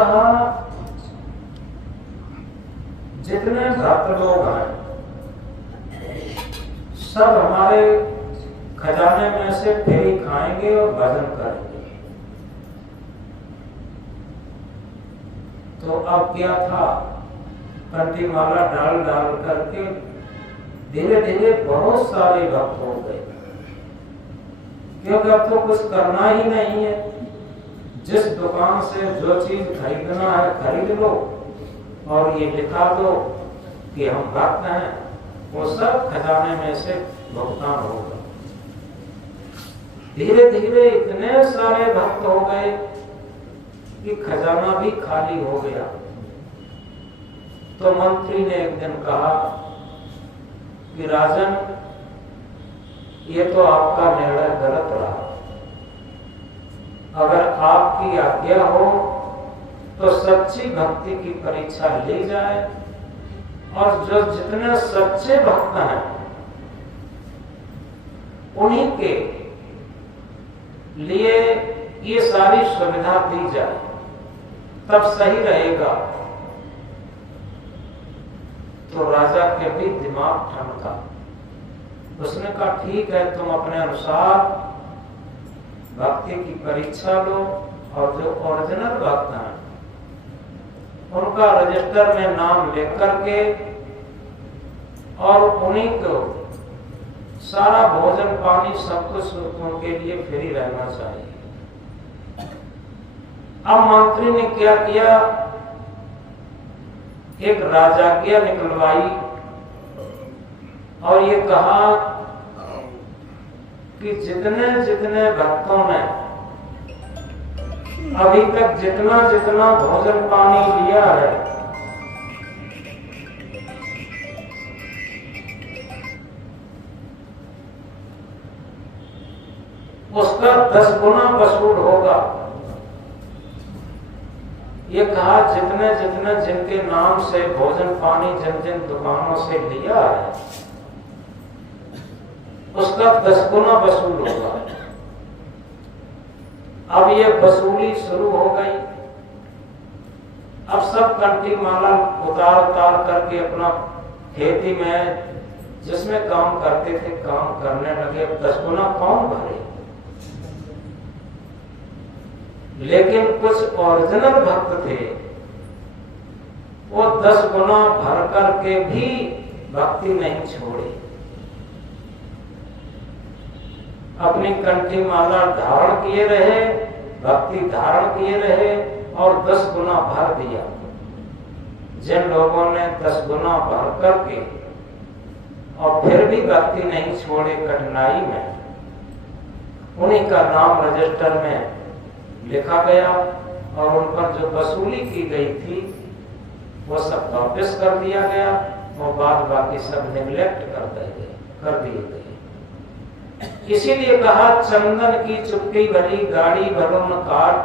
कहा जितने भक्त लोग हैं सब हमारे खजाने में से फेरी खाएंगे और भजन करेंगे। तो अब क्या था, कंठी माला डाल डाल करके धीरे धीरे बहुत सारे भक्त हो गए, क्योंकि अब तो कुछ करना ही नहीं है। जिस दुकान से जो चीज खरीदना है खरीद लो और ये लिखा दो कि हम भक्त हैं, वो सब खजाने में से भुगतान होगा। धीरे धीरे इतने सारे भक्त हो गए कि खजाना भी खाली हो गया। तो मंत्री ने एक दिन कहा कि राजन, ये तो आपका निर्णय गलत रहा। अगर आपकी आज्ञा हो तो सच्ची भक्ति की परीक्षा ली जाए और जो जितने सच्चे भक्त हैं उन्हीं के लिए ये सारी सुविधा दी जाए, तब सही रहेगा। तो राजा के भी दिमाग ठनका। उसने कहा ठीक है, तुम अपने अनुसार भक्ति की परीक्षा लो और जो ओरिजिनल भक्त हैं उनका रजिस्टर में नाम लिख करके और उन्हीं को सारा भोजन पानी सब कुछ उनके लिए फ्री रहना चाहिए। अब मंत्री ने क्या किया, एक राजाज्ञा निकलवाई और ये कहा कि जितने जितने भक्तों ने अभी तक जितना जितना भोजन पानी लिया है उसका 10 गुना वसूल होगा। ये कहा जितने जितने जिनके नाम से भोजन पानी जिन जिन दुकानों से लिया है उसका 10 गुना वसूल होगा। अब ये वसूली शुरू हो गई। अब सब कंठी माला उतार उतार करके अपना खेती में जिसमें काम करते थे काम करने लगे। 10 गुना कौन भरे? लेकिन कुछ ओरिजिनल भक्त थे, वो 10 गुना भर करके भी भक्ति नहीं छोड़ी। अपनी कंठी माला धारण किए रहे, भक्ति धारण किए रहे और 10 गुना भर दिया। जिन लोगों ने 10 गुना भर करके और फिर भी भक्ति नहीं छोड़े कठिनाई में, उन्हीं का नाम रजिस्टर में लिखा गया और उन पर जो वसूली की गई थी वो सब वापस कर दिया गया और बाद बाकी सब निगलेक्ट कर दिए गए। इसीलिए कहा चंदन की चुप्पी भली गाड़ी भलो न काट,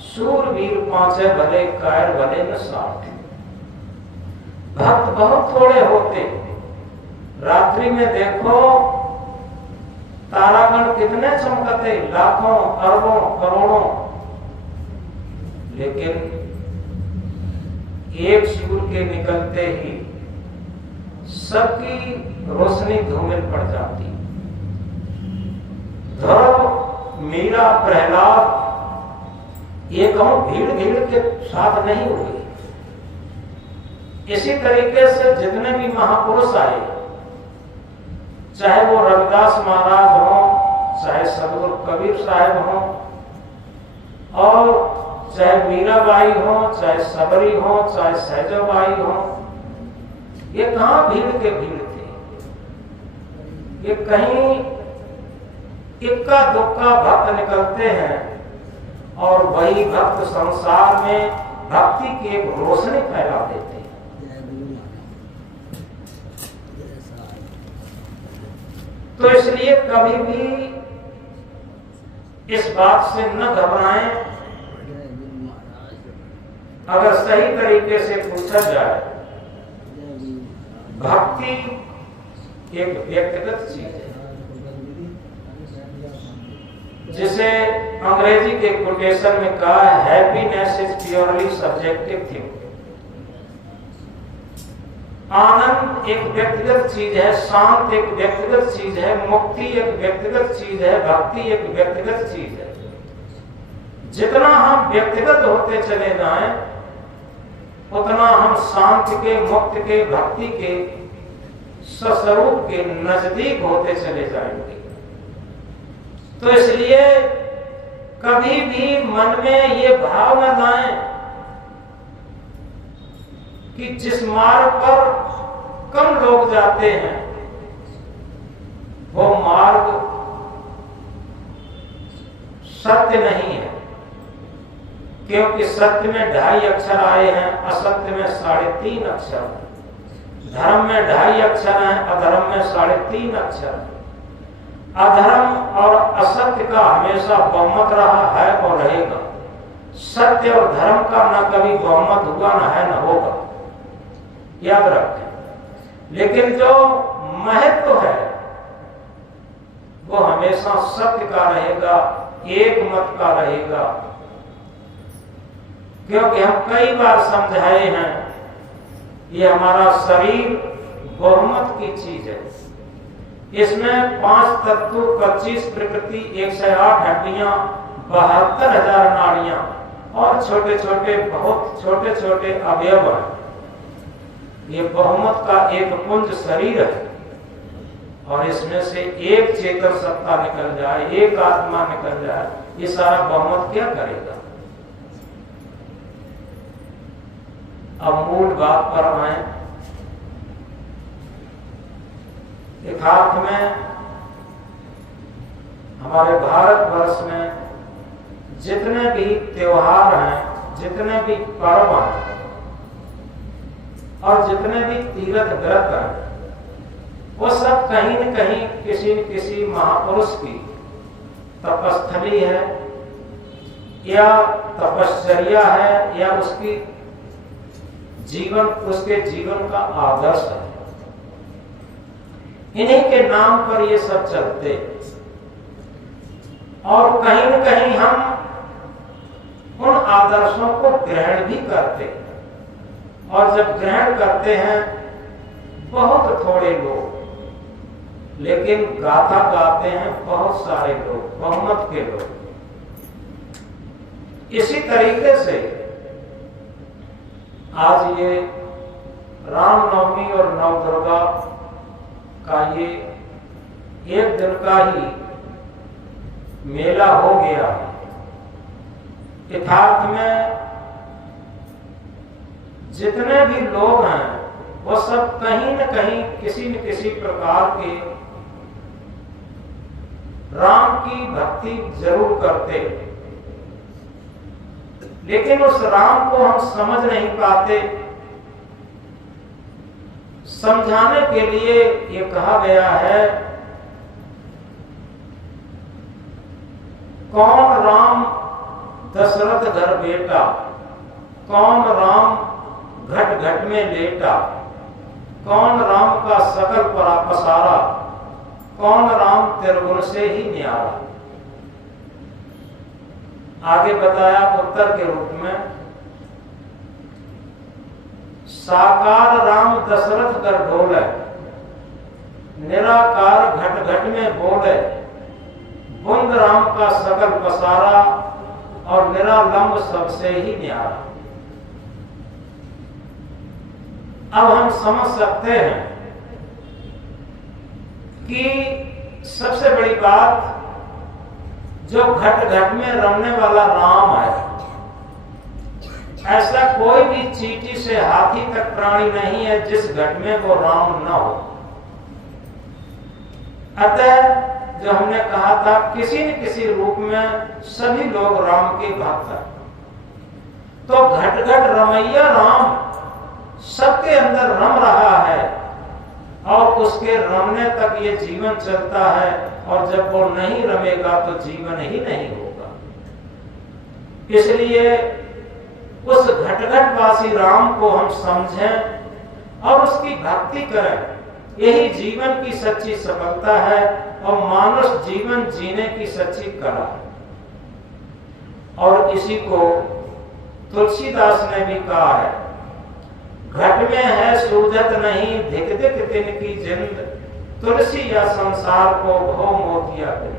शूरवीर पांचे भले कायर भले न साठ। भक्त बहुत थोड़े होते। रात्रि में देखो तारागण कितने चमकते, लाखों अरबों करोड़ों, लेकिन एक सूर्य के निकलते ही सबकी रोशनी धूमिल पड़ जाती। ध्रुव, मीरा, प्रहलाद ये कहूं भीड़ भीड़ के साथ नहीं हुए। इसी तरीके से जितने भी महापुरुष आए, चाहे वो रविदास महाराज हो, चाहे सदगुरु कबीर साहब हो, और चाहे मीराबाई हो, चाहे सबरी हो, चाहे सहजाबाई हो, ये कहां भीड़ के भीड़ थे। ये कहीं इक्का दुक्का भक्त निकलते हैं और वही भक्त संसार में भक्ति की एक रोशनी फैला देते हैं। तो इसलिए कभी भी इस बात से न घबराएं। अगर सही तरीके से पूछा जाए, भक्ति एक व्यक्तिगत चीज है। जिसे अंग्रेजी के कोटेशन में कहा है happiness is purely subjective thing. आनंद एक व्यक्तिगत चीज है, शांत एक व्यक्तिगत चीज है, मुक्ति एक व्यक्तिगत चीज है, भक्ति एक व्यक्तिगत चीज है। जितना हम व्यक्तिगत होते चले जाएं उतना हम शांति के, मुक्ति के, भक्ति के, स्वस्वरूप के नजदीक होते चले जाएंगे। तो इसलिए कभी भी मन में ये भाव न लाएं कि जिस मार्ग पर कम लोग जाते हैं वो मार्ग सत्य नहीं है, क्योंकि सत्य में 2.5 अक्षर आए हैं, असत्य में 3.5 अक्षर, धर्म में 2.5 अक्षर हैं, अधर्म में 3.5 अक्षर। अधर्म और असत्य का हमेशा बहुमत रहा है और रहेगा। सत्य और धर्म का न कभी बहुमत हुआ, न है न होगा, याद रखें। लेकिन जो महत्व है वो हमेशा सत्य का रहेगा, एक मत का रहेगा। क्योंकि हम कई बार समझाए हैं ये हमारा शरीर बहुमत की चीज है। इसमें 5 तत्व, 25 प्रकृति, 108 हड्डियां, 72,000 नाड़ियां और छोटे छोटे, बहुत छोटे छोटे अवयव हैं। ये बहुमत का एक पुंज शरीर है और इसमें से एक चेतन सत्ता निकल जाए, एक आत्मा निकल जाए, ये सारा बहुमत क्या करेगा? अब मूल बात पर आए। यथार्थ में हमारे भारतवर्ष में जितने भी त्योहार हैं, जितने भी पर्व हैं और जितने भी तीर्थ व्रत हैं, वो सब कहीं न कहीं किसी न किसी महापुरुष की तपस्थली है या तपश्चर्या है या उसकी जीवन, उसके जीवन का आदर्श है। इन्हीं के नाम पर ये सब चलते और कहीं न कहीं हम उन आदर्शों को ग्रहण भी करते, और जब ग्रहण करते हैं बहुत थोड़े लोग, लेकिन गाथा गाते हैं बहुत सारे लोग, बहुमत के लोग। इसी तरीके से आज ये रामनवमी और नवदुर्गा का ये एक दिन का ही मेला हो गया। यथार्थ में जितने भी लोग हैं वो सब कहीं न कहीं किसी न किसी प्रकार के राम की भक्ति जरूर करते, लेकिन उस राम को हम समझ नहीं पाते। समझाने के लिए ये कहा गया है, कौन राम दशरथ घर बेटा, कौन राम घट घट में लेटा, कौन राम का सकल पसारा, कौन राम त्रिगुण से ही न्यारा। आगे बताया उत्तर के रूप में, साकार राम दशरथ कर ढोले, निराकार घट घट में बोले, बुंद राम का सकल पसारा और निरालंब सबसे ही न्यारा। अब हम समझ सकते हैं कि सबसे बड़ी बात, जो घट घट में रमने वाला राम है, ऐसा कोई भी चींटी से हाथी तक प्राणी नहीं है जिस घट में वो राम न हो। अतः जो हमने कहा था, किसी न किसी रूप में सभी लोग राम के भक्त हैं। तो घट घट रमैया राम सबके अंदर रम रहा है और उसके रमने तक ये जीवन चलता है, और जब वो नहीं रमेगा तो जीवन ही नहीं होगा। इसलिए उस घट घट वासी राम को हम समझें और उसकी भक्ति करें, यही जीवन की सच्ची सफलता है और मानुष जीवन जीने की सच्ची कला है। और इसी को तुलसीदास ने भी कहा है, घट में है सूझत नहीं धिक धिक तिनकी जिंद, तुलसी या संसार को भो मोतिया बिंद।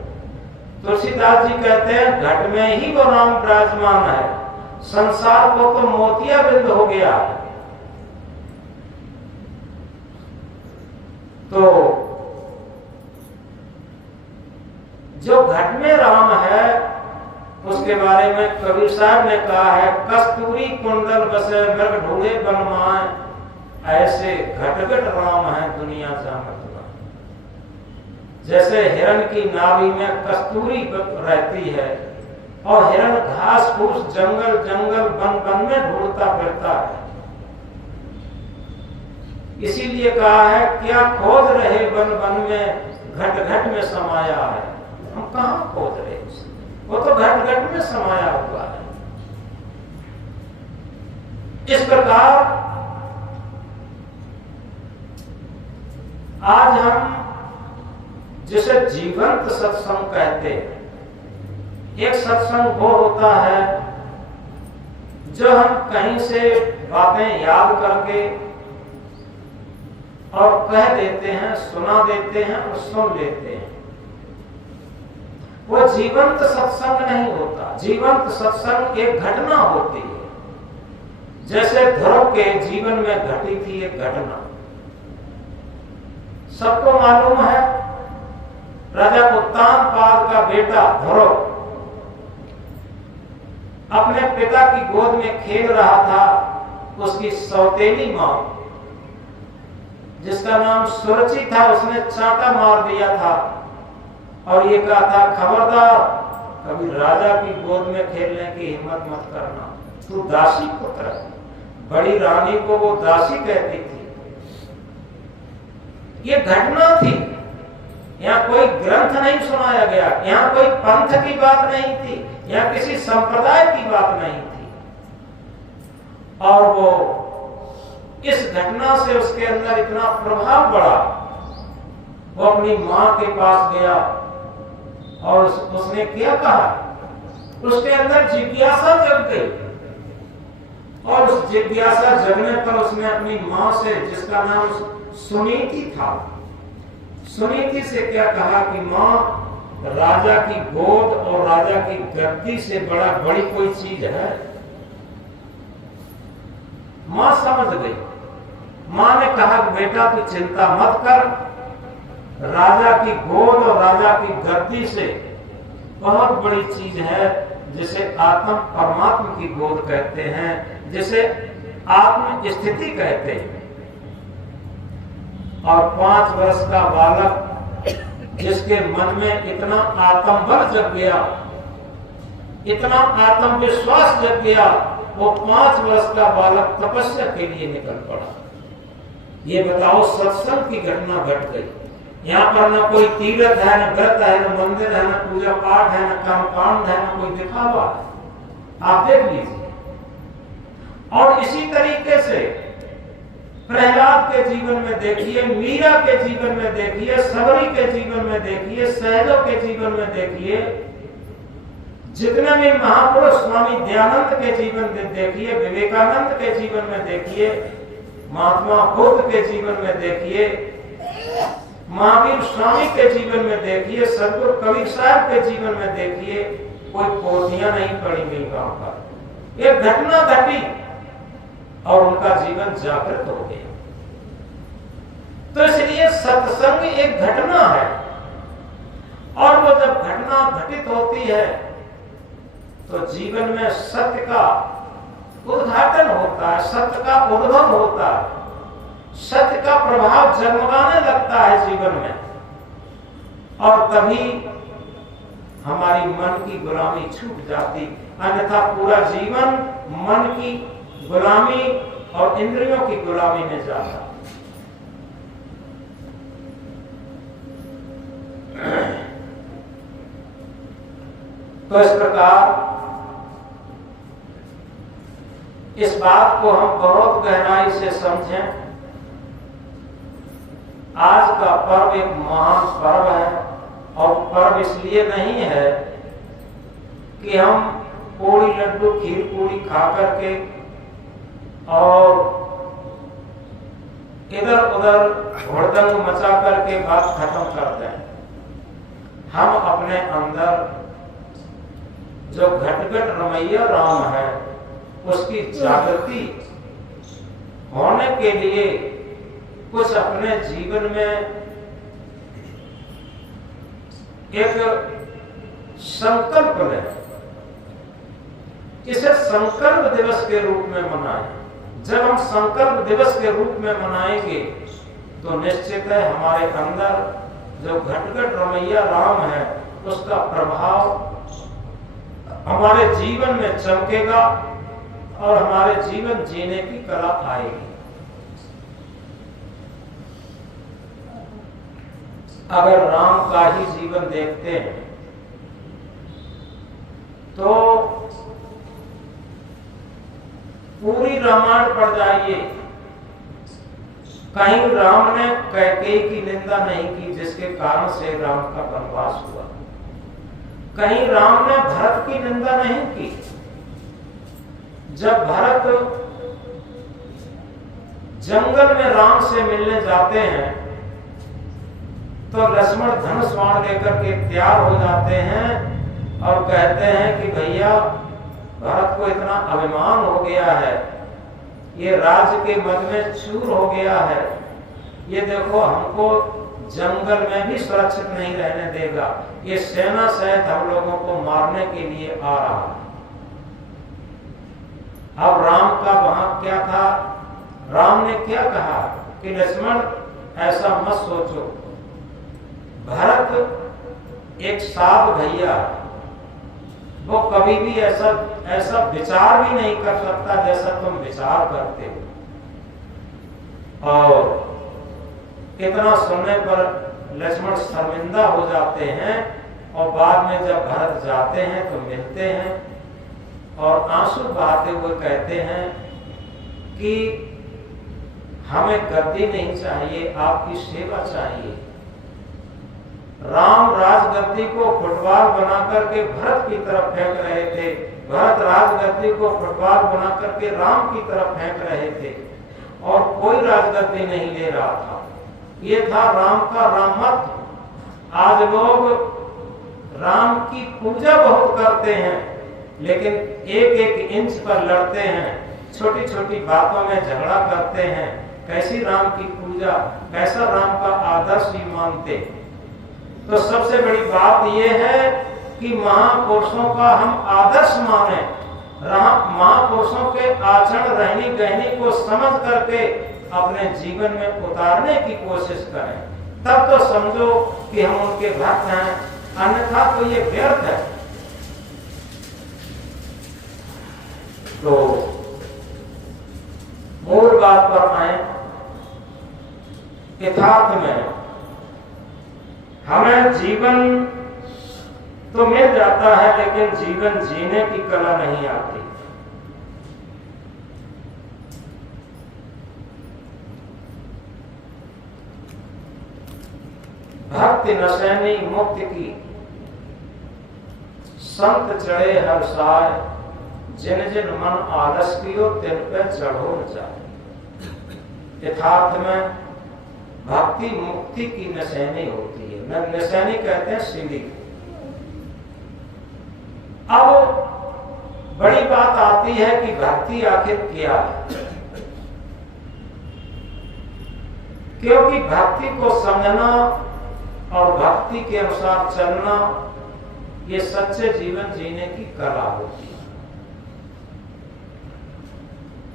तुलसीदास जी कहते हैं घट में ही वो राम विराजमान है, संसार को तो मोतिया बिंद हो गया है। तो जो घट में राम है उसके बारे में कबीर साहब ने कहा है, कस्तूरी कुंडल बसे मृग ढूंढे बनमाए, ऐसे घट घट राम है दुनिया जानत। जैसे हिरण की नाभि में कस्तूरी रहती है और हिरण घास फूस जंगल जंगल वन वन में ढूंढता फिरता है, इसीलिए कहा है क्या खोज रहे वन वन में घट घट में समाया है। हम कहाँ खोज रहे, वो तो घट घट में समाया हुआ है। इस प्रकार आज हम जिसे जीवंत सत्संग कहते हैं, एक सत्संग वो होता है जो हम कहीं से बातें याद करके और कह देते हैं, सुना देते हैं और सुन लेते हैं। वो जीवंत सत्संग नहीं होता। जीवंत सत्संग एक घटना होती है, जैसे ध्रुव के जीवन में घटी थी एक घटना। सबको मालूम है, राजा उत्तानपाद का बेटा ध्रुव अपने पिता की गोद में खेल रहा था। उसकी सौतेली मां जिसका नाम सुरुचि था, उसने चांटा मार दिया था और ये कहा था, खबरदार कभी राजा की गोद में खेलने की हिम्मत मत करना, तू दासी पुत्र है। बड़ी रानी को वो दासी कहती थी। ये घटना थी, यहाँ कोई ग्रंथ नहीं सुनाया गया, यहाँ कोई पंथ की बात नहीं थी, यहाँ किसी संप्रदाय की बात नहीं थी। और वो इस घटना से उसके अंदर इतना प्रभाव पड़ा, वो अपनी मां के पास गया और उसने क्या कहा, उसके अंदर जिज्ञासा जग गई और उस जिज्ञासा जगने पर उसने अपनी मां से, जिसका नाम सुनीति था, सुनीति से क्या कहा कि मां, राजा की गोद और राजा की गद्दी से बड़ी कोई चीज है। मां समझ गई। मां ने कहा कि बेटा तू चिंता मत कर, राजा की गोद और राजा की गद्दी से बहुत बड़ी चीज है, जिसे आत्म परमात्मा की गोद कहते हैं, जिसे आत्म स्थिति कहते हैं। और 5 वर्ष का बालक जिसके मन में इतना आत्मबल जग गया, इतना आत्मविश्वास जग गया, वो 5 वर्ष का बालक तपस्या के लिए निकल पड़ा। ये बताओ, सत्संग की घटना घट गई। यहाँ पर न कोई तीर्थ है, न व्रत है, न मंदिर है, न पूजा पाठ है, न कर्मकांड है, न कोई दिखावा है। आप देख लीजिए। और इसी तरीके से प्रहलाद के जीवन में देखिए, मीरा के जीवन में देखिए, सबरी के जीवन में देखिए, सहदेव के जीवन में देखिए, जितने भी महापुरुष, स्वामी दयानंद के जीवन में देखिए, विवेकानंद के जीवन में देखिए, महात्मा बुद्ध के जीवन में देखिए, महावीर स्वामी के जीवन में देखिए, सदगुरु कबीर साहब के जीवन में देखिए, कोई पोथियां नहीं पड़ी गई वहां पर। एक घटना घटी और उनका जीवन जागृत हो गया। तो इसलिए सत्संग एक घटना है, और वो जब घटना घटित होती है तो जीवन में सत्य का उद्घाटन होता है, सत्य का उद्भव होता है, सत्य का प्रभाव जगमगाने लगता है जीवन में, और तभी हमारी मन की गुलामी छूट जाती। अन्यथा पूरा जीवन मन की गुलामी और इंद्रियों की गुलामी में जाता। तो इस प्रकार इस बात को हम बहुत गहराई से समझें। आज का पर्व एक महान पर्व है, और पर्व इसलिए नहीं है कि हम पूड़ी लड्डू खीर पूड़ी खा करके और इधर उधर हुड़दंग मचा करके बात खत्म कर दें। हम अपने अंदर जो घटघट रमैया राम है उसकी जागृति होने के लिए कुछ अपने जीवन में एक संकल्प लें। इसे संकल्प दिवस के रूप में मनाएं। जब हम संकल्प दिवस के रूप में मनाएंगे तो निश्चित है हमारे अंदर जो घटघट रमैया राम है उसका प्रभाव हमारे जीवन में चमकेगा और हमारे जीवन जीने की कला आएगी। अगर राम का ही जीवन देखते हैं तो पूरी रामायण पढ़ जाइए, कहीं राम ने कैकेयी की निंदा नहीं की जिसके कारण से राम का वनवास हुआ। कहीं राम ने भरत की निंदा नहीं की। जब भरत जंगल में राम से मिलने जाते हैं तो लक्ष्मण धनुष बाण लेकर के तैयार हो जाते हैं और कहते हैं कि भैया भरत को इतना अभिमान हो गया है, ये राज्य के मद में चूर हो गया है, ये देखो हमको जंगल में भी सुरक्षित नहीं रहने देगा, ये सेना सहित हम लोगों को मारने के लिए आ रहा है। अब राम का वहां क्या था? राम ने क्या कहा कि लक्ष्मण ऐसा मत सोचो, भरत एक साध भैया, वो कभी भी ऐसा विचार भी नहीं कर सकता जैसा तुम विचार करते हो। और इतना सुनने पर लक्ष्मण शर्मिंदा हो जाते हैं और बाद में जब भरत जाते हैं तो मिलते हैं और आंसू बहाते हुए कहते हैं कि हमें गद्दी नहीं चाहिए, आपकी सेवा चाहिए। राम राजगद्दी को फुटबॉल बना करके भरत की तरफ फेंक रहे थे, भरत राजगद्दी को फुटबॉल बना करके राम की तरफ फेंक रहे थे और कोई राजगद्दी नहीं ले रहा था। ये था राम का रामत्व। आज लोग राम की पूजा बहुत करते हैं लेकिन एक एक इंच पर लड़ते हैं, छोटी छोटी बातों में झगड़ा करते हैं। कैसी राम की पूजा, कैसा राम का आदर्श भी मानते। तो सबसे बड़ी बात यह है कि महापुरुषों का हम आदर्श माने, महापुरुषों के आचरण रहनी गहनी को समझ करके अपने जीवन में उतारने की कोशिश करें, तब तो समझो कि हम उनके भक्त हैं, अन्यथा तो ये व्यर्थ है। तो मूल बात पर आए, यथार्थ में हमें जीवन तो मिल जाता है लेकिन जीवन जीने की कला नहीं आती। भक्ति नशैनी मुक्ति की संत चढ़े हर साय, जिन जिन मन आलस कियो तिन पे चढ़ो न जाए। यथार्थ में भक्ति मुक्ति की नशैनी होती है। नशैनी कहते हैं सीढ़ी। अब बड़ी बात आती है कि भक्ति आखिर क्या है, क्योंकि भक्ति को समझना और भक्ति के अनुसार चलना ये सच्चे जीवन जीने की कला होती है।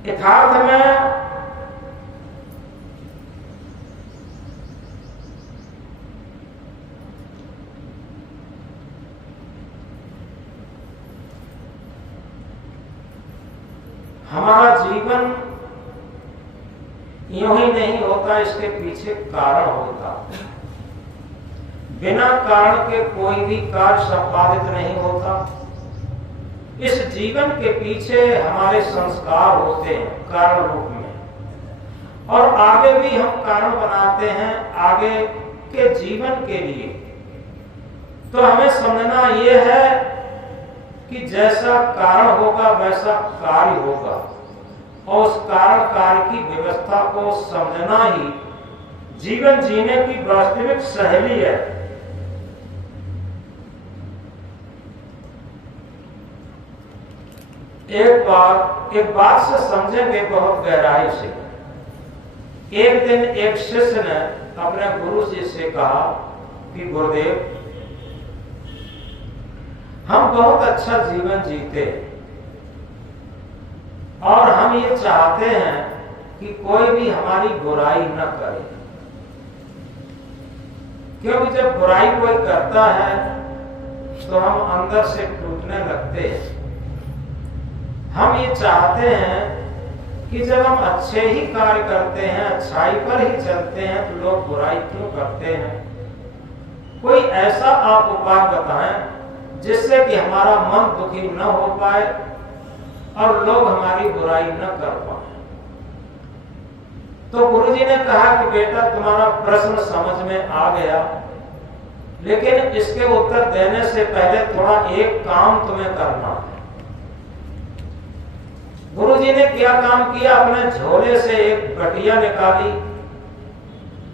यथार्थ में हमारा जीवन यूं ही नहीं होता, इसके पीछे कारण होता। बिना कारण के कोई भी कार्य संपादित नहीं होता। इस जीवन के पीछे हमारे संस्कार होते हैं कारण रूप में, और आगे भी हम कारण बनाते हैं आगे के जीवन के लिए। तो हमें समझना यह है कि जैसा कारण होगा वैसा कार्य होगा, और उस कारण कार्य की व्यवस्था को समझना ही जीवन जीने की वास्तविक शैली है। एक बात से समझेंगे बहुत गहराई से। एक दिन एक शिष्य ने अपने गुरु जी से कहा कि गुरुदेव, हम बहुत अच्छा जीवन जीते और हम ये चाहते हैं कि कोई भी हमारी बुराई न करे, क्योंकि जब बुराई कोई करता है तो हम अंदर से टूटने लगते हैं। हम ये चाहते हैं कि जब हम अच्छे ही कार्य करते हैं, अच्छाई पर ही चलते हैं, तो लोग बुराई क्यों करते हैं? कोई ऐसा आप उपाय बताएं जिससे कि हमारा मन दुखी न हो पाए और लोग हमारी बुराई न कर पाए। तो गुरुजी ने कहा कि बेटा, तुम्हारा प्रश्न समझ में आ गया, लेकिन इसके उत्तर देने से पहले थोड़ा एक काम तुम्हें करना है। गुरुजी ने क्या काम किया? अपने झोले से एक बटिया निकाली,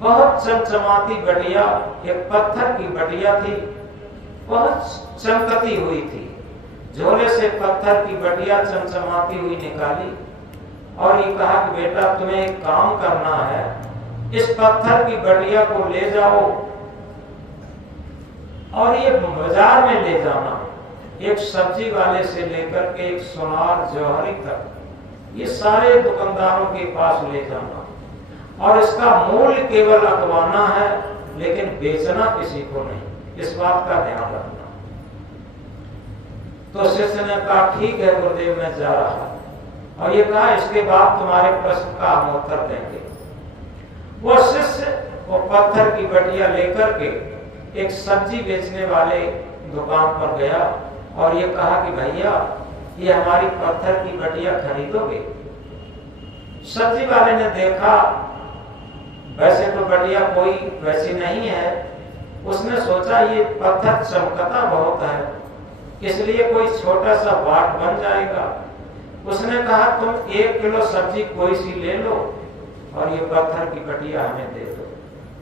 बहुत चमचमाती बटिया, एक पत्थर की बटिया थी, बहुत चमकती हुई थी। झोले से पत्थर की बटिया चमचमाती हुई निकाली और ये कहा कि बेटा, तुम्हें एक काम करना है, इस पत्थर की बटिया को ले जाओ और ये बाजार में ले जाना, एक सब्जी वाले से लेकर के एक सोनार जौहरी तक, ये सारे दुकानदारों के पास ले जाना और इसका मूल्य केवल अखवाना है, लेकिन बेचना किसी को नहीं। इस बात का ध्यान रखना। तो शिष्य ने कहा ठीक है गुरुदेव, मैं जा रहा, और ये कहा इसके बाद तुम्हारे प्रश्न का हम उत्तर देंगे। वो शिष्य वो पत्थर की बटिया लेकर के एक सब्जी बेचने वाले दुकान पर गया और ये कहा कि भैया, ये हमारी पत्थर की बटिया खरीदोगे? सब्जी वाले ने देखा वैसे तो बटिया कोई वैसी नहीं है, उसने सोचा ये पत्थर चमकता बहुत है, इसलिए कोई छोटा सा बाट बन जाएगा। उसने कहा तुम 1 किलो सब्जी कोई सी ले लो और ये पत्थर की बटिया हमें दे दो।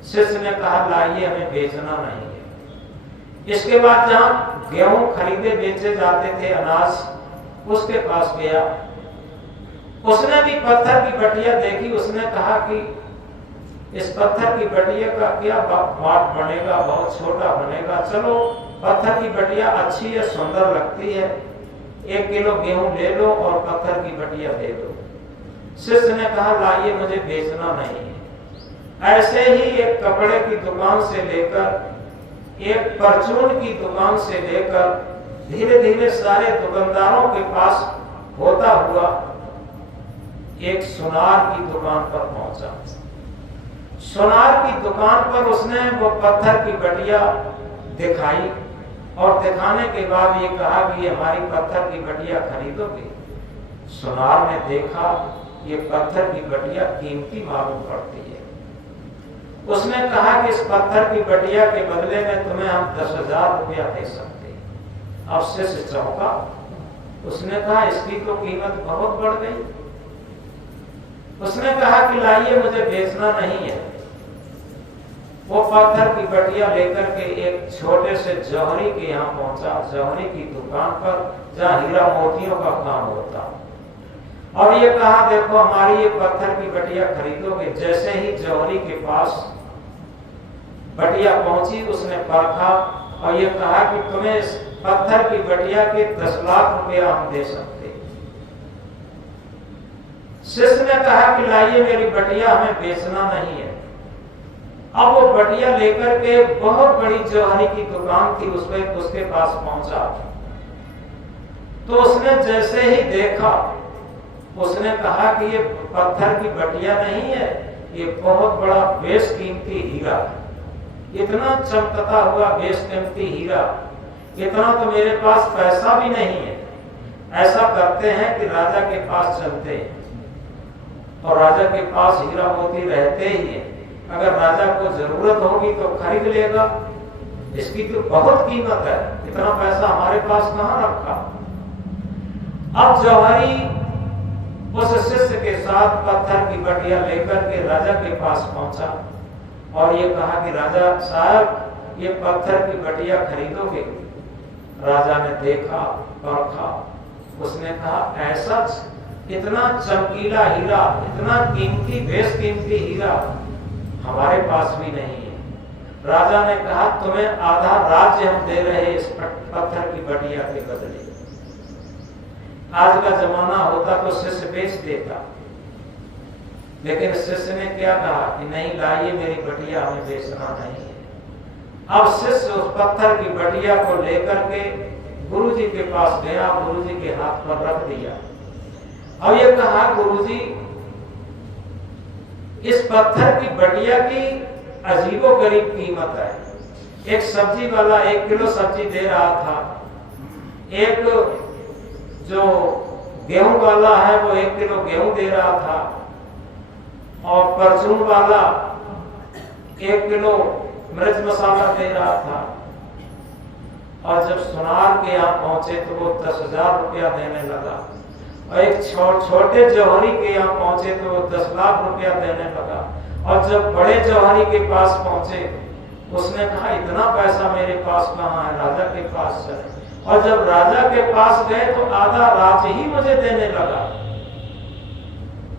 शिष्य ने कहा लाइए, हमें बेचना नहीं है। इसके बाद जहां गेहूं खरीदे बेचे जाते थे, अनाज, उसके पास गया, उसने भी पत्थर की बटिया देखी। उसने कहा कि इस पत्थर की बटिया का क्या बाट बनेगा, बहुत छोटा बनेगा, चलो पत्थर की बटिया अच्छी है, सुंदर लगती है, 1 किलो गेहूं ले लो और पत्थर की बटिया दे दो। शिष्य ने कहा लाइए, मुझे बेचना नहीं है। ऐसे ही एक कपड़े की दुकान से लेकर, एक परचून की दुकान से लेकर धीरे धीरे सारे दुकानदारों के पास होता हुआ एक सुनार की दुकान पर पहुंचा। सुनार की दुकान पर उसने वो पत्थर की बटिया दिखाई और दिखाने के बाद ये कहा कि ये हमारी पत्थर की बटिया खरीदोगे? सुनार ने देखा ये पत्थर की बटिया कीमती मालूम पड़ती है। उसने कहा कि इस पत्थर की बटिया के बदले में तुम्हें हम 10,000 रुपया दे सकते हैं। अब शिष्य चौंका, उसने कहा इसकी तो कीमत बहुत बढ़ गई। उसने कहा कि लाइए, मुझे बेचना नहीं है। वो पत्थर की बटिया लेकर के एक छोटे से जौहरी के यहाँ पहुंचा, जौहरी की दुकान पर जहाँ हीरा मोतियों का काम होता, और ये कहा देखो हमारी ये पत्थर की बटिया खरीदोगे? जैसे ही जौहरी के पास बटिया पहुंची, उसने परखा और ये कहा कि तुम्हें इस पत्थर की बटिया के 10 लाख रुपया हम दे सकते। शिष्य ने कहा कि लाइए, मेरी बटिया हमें बेचना नहीं है। अब वो बटिया लेकर के बहुत बड़ी जौहरी की दुकान थी, उसके पास पहुंचा। तो उसने जैसे ही देखा, उसने कहा कि ये पत्थर की बटिया नहीं है, ये बहुत बड़ा बेशकीमती हीरा है। इतना चमकता हुआ बेशकीमती हीरा, इतना तो मेरे पास पैसा भी नहीं है। ऐसा करते हैं कि राजा के पास चलते हैं, और राजा के पास हीरा मोती रहते ही है, अगर राजा को जरूरत होगी तो खरीद लेगा, इसकी तो बहुत कीमत है, इतना पैसा हमारे पास कहाँ रखा। अब जौहरी उस शिष्य के साथ पत्थर की बटिया लेकर के राजा के पास पहुंचा और ये कहा कि राजा साहब ये पत्थर की बटिया खरीदोगे? राजा ने देखा परखा, उसने कहा ऐसा इतना चमकीला हीरा, इतना कीमती बेशकीमती हीरा हमारे पास भी नहीं है। राजा ने कहा तुम्हें आधा राज्य हम दे रहे हैं इस पत्थर की बटिया के बदले। आज का जमाना होता तो शिष्य बेच देता, लेकिन शिष्य ने क्या कहा कि नहीं लाइए, मेरी बटिया हमें बेचना नहीं है। अब शिष्य उस पत्थर की बटिया को लेकर के गुरुजी के पास गया, गुरुजी के हाथ पर रख दिया। अब ये कहा गुरुजी इस पत्थर की बटिया की अजीबोगरीब कीमत है। एक सब्जी वाला 1 किलो सब्जी दे रहा था, एक जो गेहूं वाला है वो 1 किलो गेहूं दे रहा था, और परचून वाला 1 किलो मिर्च मसाला दे रहा था। और जब सुनार के यहाँ पहुंचे तो वो 10,000 रुपया देने लगा, और एक छोटे जौहरी के यहाँ पहुंचे तो वो 10 लाख रुपया देने लगा। और जब बड़े जौहरी के पास पहुंचे उसने कहा इतना पैसा मेरे पास कहाँ है, राजा के पास चले। और जब राजा के पास गए तो आधा राज्य ही मुझे देने लगा।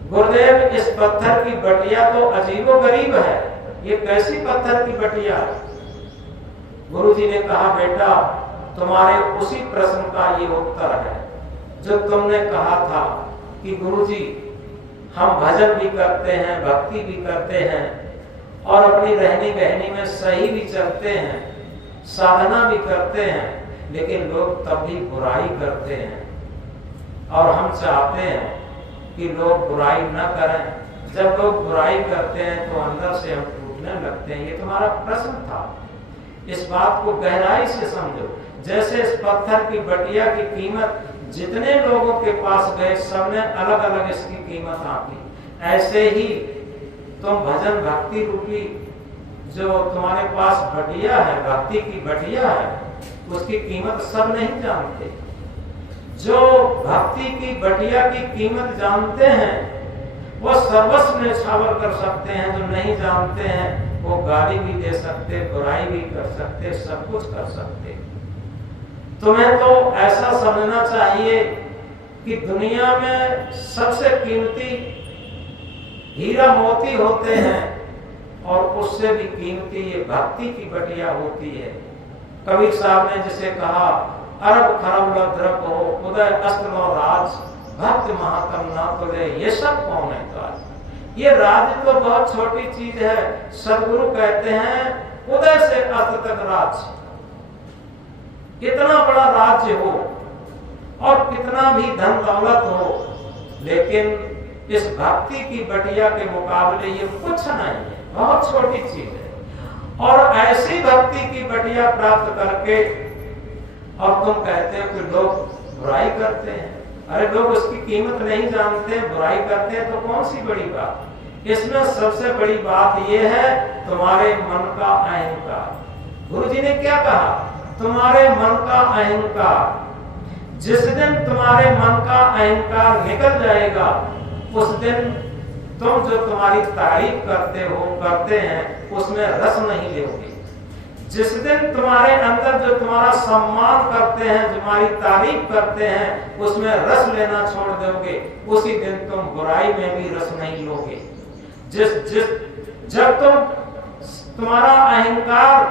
गुरुदेव इस पत्थर की बटिया तो अजीबोगरीब है, ये कैसी पत्थर की बटिया है? गुरुजी ने कहा बेटा तुम्हारे उसी प्रश्न का ये उत्तर है जो तुमने कहा था कि गुरुजी हम भजन भी करते हैं, भक्ति भी करते हैं, और अपनी रहनी बहनी में सही भी चलते हैं, साधना भी करते हैं, लेकिन लोग तब भी बुराई करते हैं। और हम चाहते हैं कि लोग बुराई न करें। जब लोग बुराई करते हैं तो अंदर से हम टूटने लगते हैं। ये तुम्हारा प्रश्न था, इस बात को गहराई से समझो। जैसे इस पत्थर की बटिया की कीमत जितने लोगों के पास गए सबने अलग अलग इसकी कीमत आंकी, ऐसे ही तुम भजन भक्ति रूपी जो तुम्हारे पास बटिया है, भक्ति की बटिया है, उसकी कीमत सब नहीं जानते। जो भक्ति की बटिया की कीमत जानते हैं वो सर्वस्व न्यौछावर कर सकते हैं, जो नहीं जानते हैं वो गाली भी दे सकते, बुराई भी कर सकते, सब कुछ कर सकते। तुम्हें तो ऐसा समझना चाहिए कि दुनिया में सबसे कीमती हीरा मोती होते हैं, और उससे भी कीमती ये भक्ति की बटिया होती है। कबीर साहब ने जिसे कहा अरब खरब द्रप हो उदय अस्त्र राज भक्त महात्म ना तुले, ये सब कौन है काज? ये राज तो बहुत छोटी चीज है। सदगुरु कहते हैं उदय से अस्त तक राज, कितना बड़ा राज्य हो और कितना भी धन दौलत हो, लेकिन इस भक्ति की बटिया के मुकाबले ये कुछ नहीं है, बहुत छोटी चीज है। और ऐसी भक्ति की बटिया प्राप्त करके और तुम कहते हो कि लोग बुराई करते हैं। अरे लोग उसकी कीमत नहीं जानते, बुराई करते हैं तो कौन सी बड़ी बात? इसमें सबसे बड़ी बात यह है तुम्हारे मन का अहंकार। गुरुजी ने क्या कहा? तुम्हारे मन का अहंकार। जिस दिन तुम्हारे मन का अहंकार निकल जाएगा उस दिन तुम जो तुम्हारी तारीफ करते हैं उसमें रस नहीं लोगे। जिस दिन तुम्हारे अंदर जो तुम्हारा सम्मान करते हैं, तुम्हारी तारीफ करते हैं, उसमें रस लेना छोड़ दोगे, उसी दिन तुम बुराई में भी रस नहीं लोगे। जब तुम्हारा अहंकार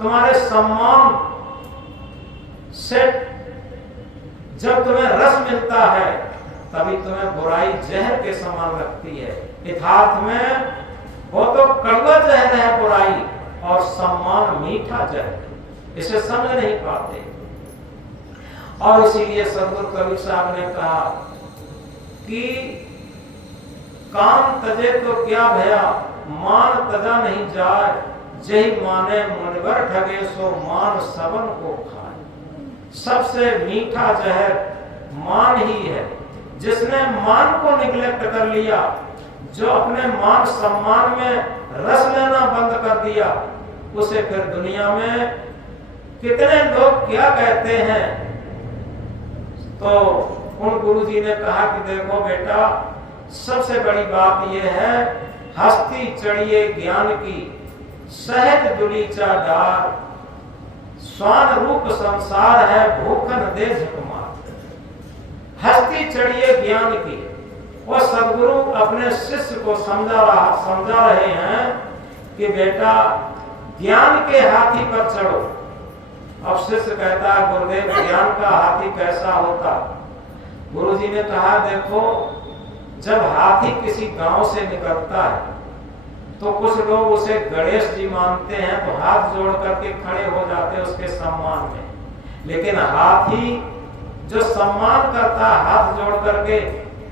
तुम्हारे सम्मान से जब तुम्हें रस मिलता है तभी तुम्हें बुराई जहर के समान लगती है। यथार्थ में वो तो कड़वा जहर है बुराई, और सम्मान मीठा जहर। इसे समझ नहीं पाते। और इसीलिए सदगुरु कबीर साहब ने कहा कि काम तजे तो क्या भया, मान तजा नहीं जाए, जही माने मुनवर ठगे सो मान सबन को खाए। सबसे मीठा जहर मान ही है। जिसने मान को निग्लेक्ट कर लिया, जो अपने मान सम्मान में रस लेना बंद कर दिया, उसे फिर दुनिया में कितने लोग क्या कहते हैं तो उन गुरुजी ने कहा कि देखो बेटा, सबसे बड़ी बात यह है, हस्ती चढ़िए ज्ञान की, सहज दुलीचा डार, स्वान रूप संसार है, भूखन दे झुकमार। हस्ती चढ़िए ज्ञान की, वो सदगुरु अपने शिष्य को समझा रहे हैं कि बेटा ज्ञान के हाथी पर चढ़ो। अब शिष्य कहता है, गुरुदेव ज्ञान का हाथी कैसा होता? गुरुजी ने कहा, देखो जब हाथी किसी गांव से निकलता है तो कुछ लोग उसे गणेश जी मानते हैं, तो हाथ जोड़ करके खड़े हो जाते हैं उसके सम्मान में। लेकिन हाथी जो सम्मान करता है हाथ जोड़ करके,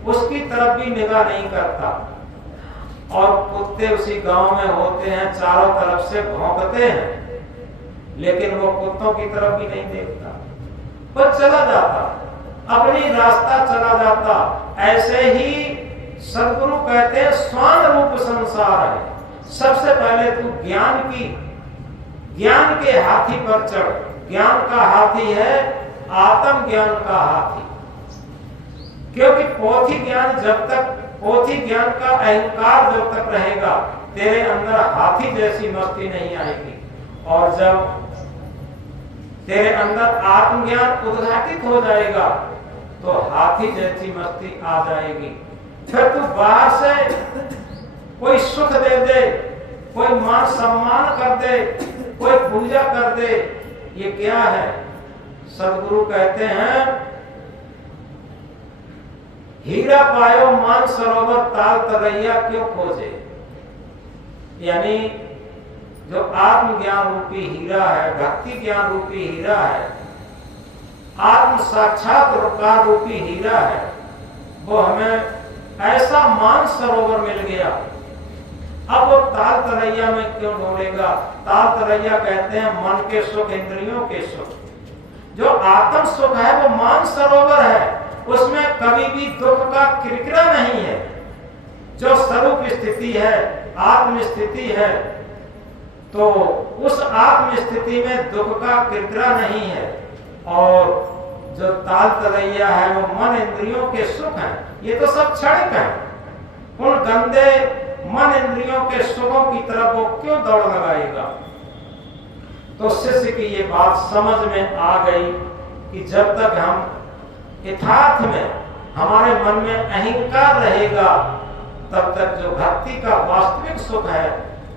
उसकी तरफ भी निगाह नहीं करता। और कुत्ते उसी गांव में होते हैं, चारों तरफ से भौंकते हैं, लेकिन वो कुत्तों की तरफ भी नहीं देखता, वो चला जाता, अपनी रास्ता चला जाता। ऐसे ही सदगुरु कहते हैं, स्वान रूप संसार है, सबसे पहले तू ज्ञान के हाथी पर चढ़। ज्ञान का हाथी है आत्म ज्ञान का हाथी, क्योंकि पोथी ज्ञान का अहंकार जब तक रहेगा, तेरे अंदर हाथी जैसी मस्ती नहीं आएगी। और जब तेरे अंदर आत्मज्ञान उद्घाटित हो जाएगा तो हाथी जैसी मस्ती आ जाएगी। फिर तू बाहर से कोई सुख दे दे, कोई मान सम्मान कर दे, कोई पूजा कर दे, ये क्या है? सदगुरु कहते हैं, हीरा पायो मान सरोवर, ताल तरैया क्यों खोजे। यानी जो आत्मज्ञान रूपी हीरा है, भक्ति ज्ञान रूपी हीरा है, आत्म साक्षात्कार रूपी हीरा है, वो हमें ऐसा मान सरोवर मिल गया। अब वो ताल तरैया में क्यों ढूंढेगा? ताल तरैया कहते हैं मन के सुख, इंद्रियों के सुख। जो आत्म सुख है वो मान सरोवर है, उसमें कभी भी दुख का किरकिरा नहीं है। जो स्वरूप स्थिति है, आत्म स्थिति है, तो उस आत्म स्थिति में दुख का किरकिरा नहीं है। और जो ताल तरैया है वो मन इंद्रियों के सुख है। ये तो सब क्षणिक है। उन गंदे मन इंद्रियों के सुखों की तरफ वो क्यों दौड़ लगाएगा? तो शिष्य की ये बात समझ में आ गई कि जब तक हम यथार्थ में हमारे मन में अहंकार रहेगा, तब तक जो भक्ति का वास्तविक सुख है,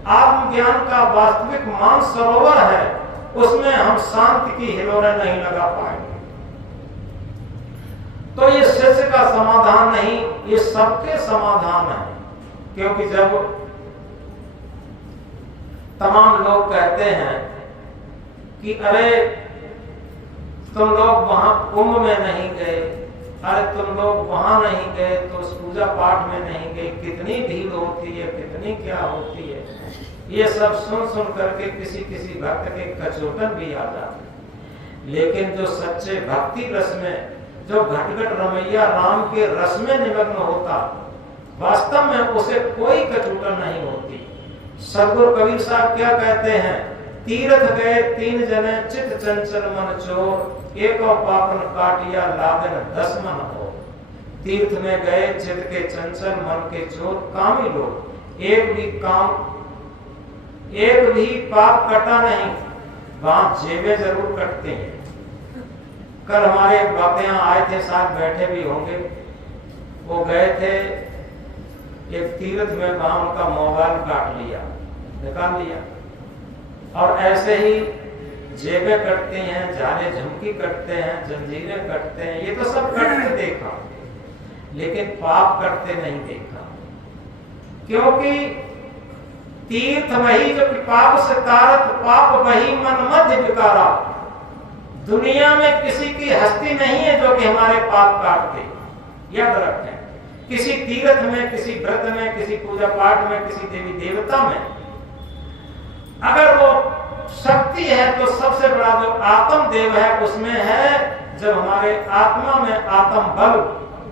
आत्मज्ञान का वास्तविक मान सरोवर है, उसमें हम शांति की हिलोरें नहीं लगा पाएंगे। तो ये शिष्य का समाधान नहीं, ये सबके समाधान है। क्योंकि जब तमाम लोग कहते हैं कि अरे तुम लोग वहां कुंभ में नहीं गए, अरे तुम लोग वहां नहीं गए तो उस पूजा पाठ में नहीं गए, कितनी भीड़ होती है, कितनी क्या होती है, ये सब सुन सुन करके किसी भक्त के कचोटन भी आ जाते। लेकिन जो सच्चे भक्ति रस में, जो घटघट रमैया राम के रस में निमग्न होता, वास्तव में उसे कोई कचूटन नहीं होती। सदगुरु कबीर साहब क्या कहते हैं? तीर्थ गए 3 जने, चित चंचल मन चोर, एक और पापन काटिया लादन 10 मन हो। तीर्थ में गए चित के चंचल मन के चोर, कामी लोग, एक भी पाप कटा नहीं, बाप जेबे जरूर कटते हैं। कल हमारे बाप यहाँ आए थे, साथ बैठे भी होंगे, वो गए थे एक तीर्थ में, वहां उनका मोबाइल काट लिया, निकाल लिया। और ऐसे ही जेबें कटते हैं, झाले झुमकी कटते हैं, जंजीरें कटते हैं, ये तो सब कटते देखा, लेकिन पाप कटते नहीं देखा। क्योंकि तीर्थ वही जो पाप से तारत, पाप वही मन मध्य विकारा। दुनिया में किसी की हस्ती नहीं है जो कि हमारे पाप काट दे, याद रखें। किसी तीर्थ में, किसी व्रत में, किसी पूजा पाठ में, किसी देवी देवता में अगर वो शक्ति है तो सबसे बड़ा जो आत्म देव है उसमें है। जब हमारे आत्मा में आत्म बल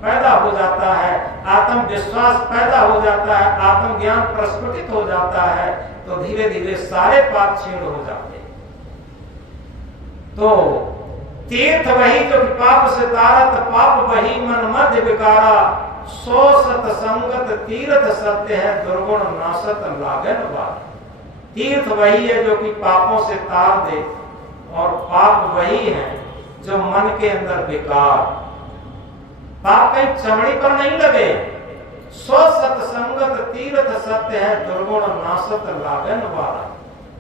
पैदा हो जाता है, आत्म विश्वास पैदा हो जाता है, आत्म ज्ञान प्रस्फुटित हो जाता है, तो धीरे धीरे सारे पाप क्षीण हो जाते हैं। तो तीर्थ वही जो पाप से तारत, पाप वही मन मध्य विकारा, सो सत संगत तीर्थ सत्य है, दुर्गुण नासत लागन बार। तीर्थ वही है जो कि पापों से तार दे, और पाप वही है जो मन के अंदर विकार। पाप कहीं चमड़ी पर नहीं लगे। सो सत्संगत तीर्थ सत्य है, दुर्गुण नासत लागन वाला।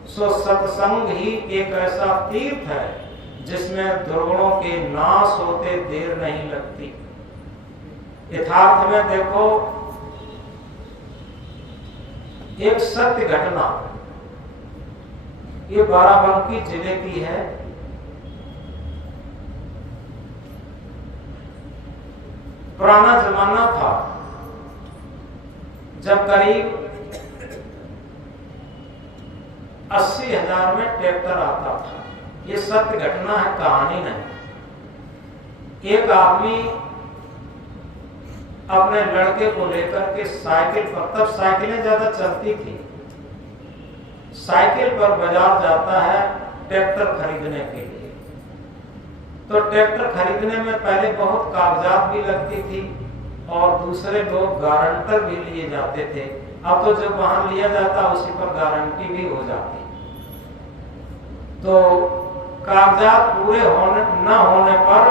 सो सत्संग ही एक ऐसा तीर्थ है जिसमें दुर्गुणों के नाश होते देर नहीं लगती। यथार्थ में देखो, एक सत्य घटना ये बाराबंकी जिले की है। पुराना जमाना था जब करीब 80,000 में ट्रैक्टर आता था। ये सत्य घटना है, कहानी नहीं। एक आदमी अपने लड़के को लेकर के साइकिल पर, तब साइकिलें ज्यादा चलती थी, साइकिल पर बाजार जाता है ट्रैक्टर खरीदने के लिए। तो ट्रैक्टर खरीदने में पहले बहुत कागजात भी लगती थी और दूसरे लोग गारंटर भी लिए जाते थे। अब तो जब वाहन लिया जाता उसी पर गारंटी भी हो जाती। तो कागजात पूरे न होने पर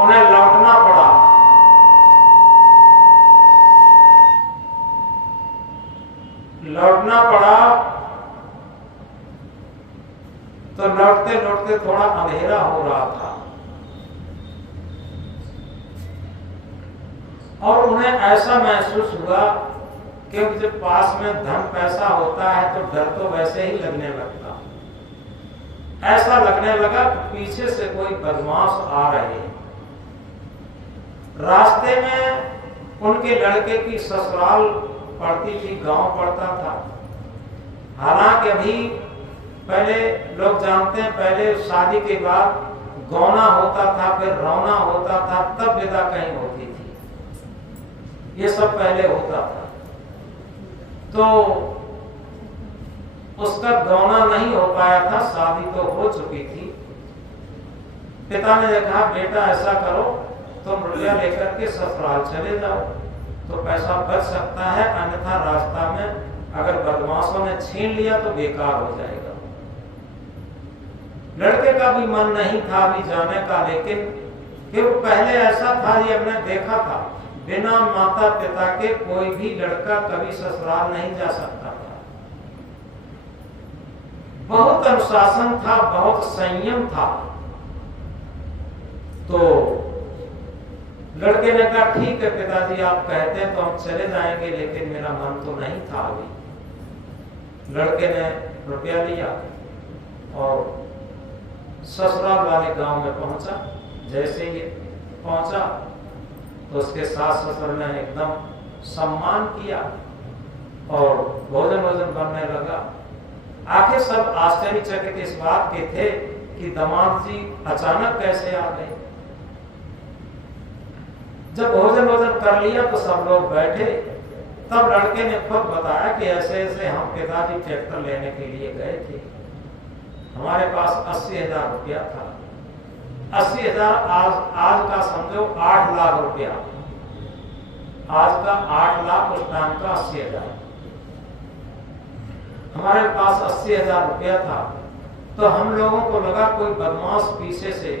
उन्हें लौटना पड़ा। तो लौटते लौटते थोड़ा अंधेरा हो रहा था और उन्हें ऐसा महसूस हुआ कि जब पास में धन पैसा होता है तो डर तो वैसे ही लगने लगता। ऐसा लगने लगा कि पीछे से कोई बदमाश आ रहे हैं। रास्ते में उनके लड़के की ससुराल पड़ती थी, गांव पड़ता था। हालांकि अभी पहले लोग जानते हैं, पहले शादी के बाद गौना होता था, फिर रौना होता था, तब विदा कहीं होती थी। ये सब पहले होता था। तो उसका गौना नहीं हो पाया था, शादी तो हो चुकी थी। पिता ने कहा, बेटा ऐसा करो, तुम रुपया लेकर के ससुराल चले जाओ तो पैसा बच सकता है, अन्यथा रास्ता में अगर बदमाशों ने छीन लिया तो बेकार हो जाएगा। लड़के का भी मन नहीं था अभी जाने का, लेकिन क्योंकि पहले ऐसा था, ये हमने देखा था, बिना माता पिता के कोई भी लड़का कभी ससुराल नहीं जा सकता था। बहुत अनुशासन था, बहुत संयम था। तो लड़के ने कहा, ठीक है पिताजी, आप कहते हैं तो हम चले जाएंगे, लेकिन मेरा मन तो नहीं था अभी। लड़के ने रुपया लिया और ससुराल वाले गांव में पहुंचा। जैसे ही पहुंचा तो उसके सास ससुर ने एकदम सम्मान किया और भोजन बनने लगा। आखिर सब आश्चर्यचकित इस बात के थे कि दामाद जी अचानक कैसे आ गए। जब भोजन कर लिया तो सब लोग बैठे। तब लड़के ने खुद बताया कि ऐसे ऐसे हम पिताजी ट्रैक्टर लेने के लिए गए थे, हमारे पास 80,000 रुपया था। 80,000 आज का समझो 8 लाख रुपया। आज का 8 लाख, उस टाइम का 80,000। हमारे पास 80,000 रुपया था। तो हम लोगों को लगा कोई बदमाश पीछे से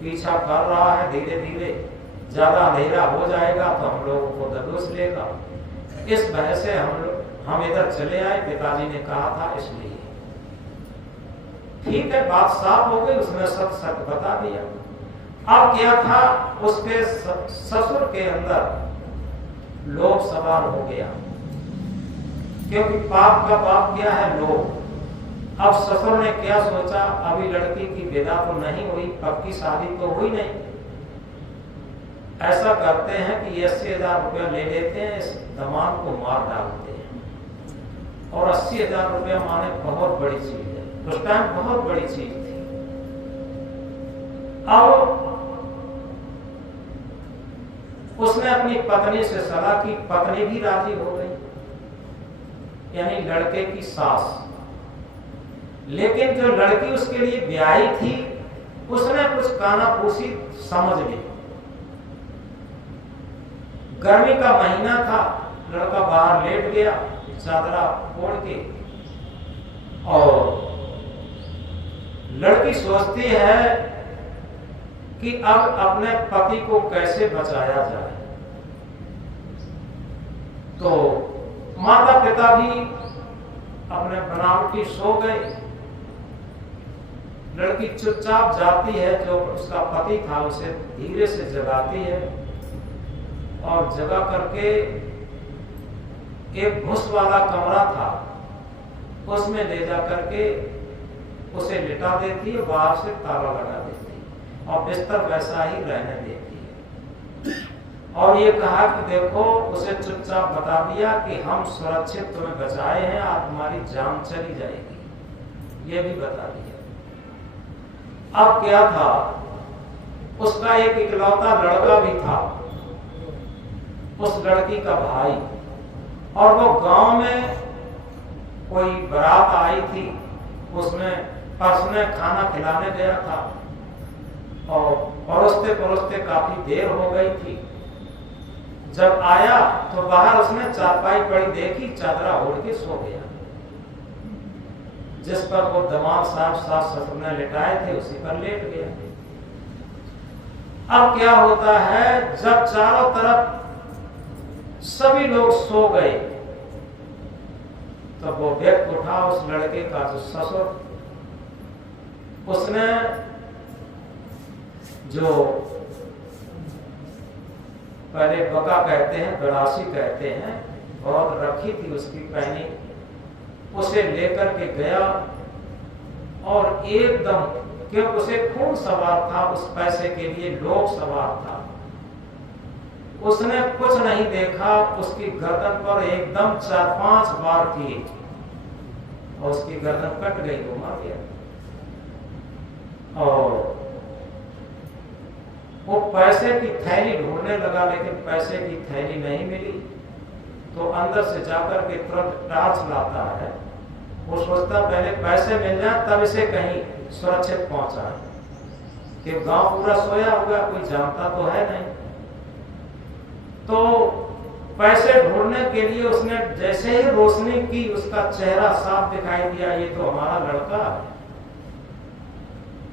पीछा कर रहा है, धीरे धीरे ज्यादा अंधेरा हो जाएगा तो हम लोगों को दबोच लेगा। इस वजह से हम इधर चले आए, पिताजी ने कहा था इसलिए। ठीक है, बात साफ हो गई, उसने सच बता दिया। अब क्या था, उसके ससुर के अंदर लोभ सवार हो गया, क्योंकि पाप का बाप क्या है, लोभ। अब ससुर ने क्या सोचा, अभी लड़की की विदा तो नहीं हुई, पक्की शादी तो हुई नहीं। ऐसा करते हैं कि 80,000 रुपया ले लेते हैं, इस दामाद को मार डालते हैं। और 80,000 रुपया माने बहुत बड़ी चीज है, उस टाइम बहुत बड़ी चीज थी। अब उसने अपनी पत्नी से सलाह की, पत्नी भी राजी हो गई, यानी लड़के की सास। लेकिन जो लड़की उसके लिए ब्याही थी उसने कुछ कानाफूसी समझ ली। गर्मी का महीना था, लड़का बाहर लेट गया चादरा ओढ़ के, और लड़की सोचती है कि अब अपने पति को कैसे बचाया जाए। तो माता पिता भी अपने बनावटी सो गए। लड़की चुपचाप जाती है, जो उसका पति था उसे धीरे से जगाती है और जगा करके एक घुस वाला कमरा था उसमें ले जा करके उसे लिटा देती है, बाहर से ताला लगा देती है और बिस्तर वैसा ही रहने देती है। और ये कहा कि देखो, उसे चुपचाप बता दिया कि हम सुरक्षित तुम्हें बचाए हैं, आज तुम्हारी जान चली जाएगी, ये भी बता दिया। अब क्या था, उसका एक इकलौता लड़का भी था, उस लड़की का भाई, और वो गांव में कोई बारात आई थी, उसमें परसने खाना खिलाने गया था और परोसते परोसते काफी देर हो गई थी। जब आया तो बाहर उसने चारपाई पड़ी देखी, चादरा ओढ़ के सो गया, जिस पर वो दमाद साहब सास ससुर ने लिटाए थे उसी पर लेट गया। अब क्या होता है, जब चारों तरफ सभी लोग सो गए तो वो व्यक्ति उठा, उस लड़के का जो ससुर, उसने जो पहले बका कहते हैं, गड़ासी कहते हैं, बहुत रखी थी उसकी पहनी, उसे लेकर के गया और एकदम, क्योंकि उसे खून सवार था, उस पैसे के लिए लोग सवार था, उसने कुछ नहीं देखा, उसकी गर्दन पर एकदम 4-5 बार किए और उसकी गर्दन कट गई, वो मर गया। और वो पैसे की थैली ढूंढने लगा, लेकिन पैसे की थैली नहीं मिली, तो अंदर से जाकर के तुरंत टार्च लाता है। वो सोचता पहले पैसे मिल जाए तब इसे कहीं सुरक्षित पहुंचाए, कि गांव पूरा सोया होगा, कोई जानता तो है नहीं। तो पैसे ढूंढने के लिए उसने जैसे ही रोशनी की, उसका चेहरा साफ दिखाई दिया, ये तो हमारा लड़का है,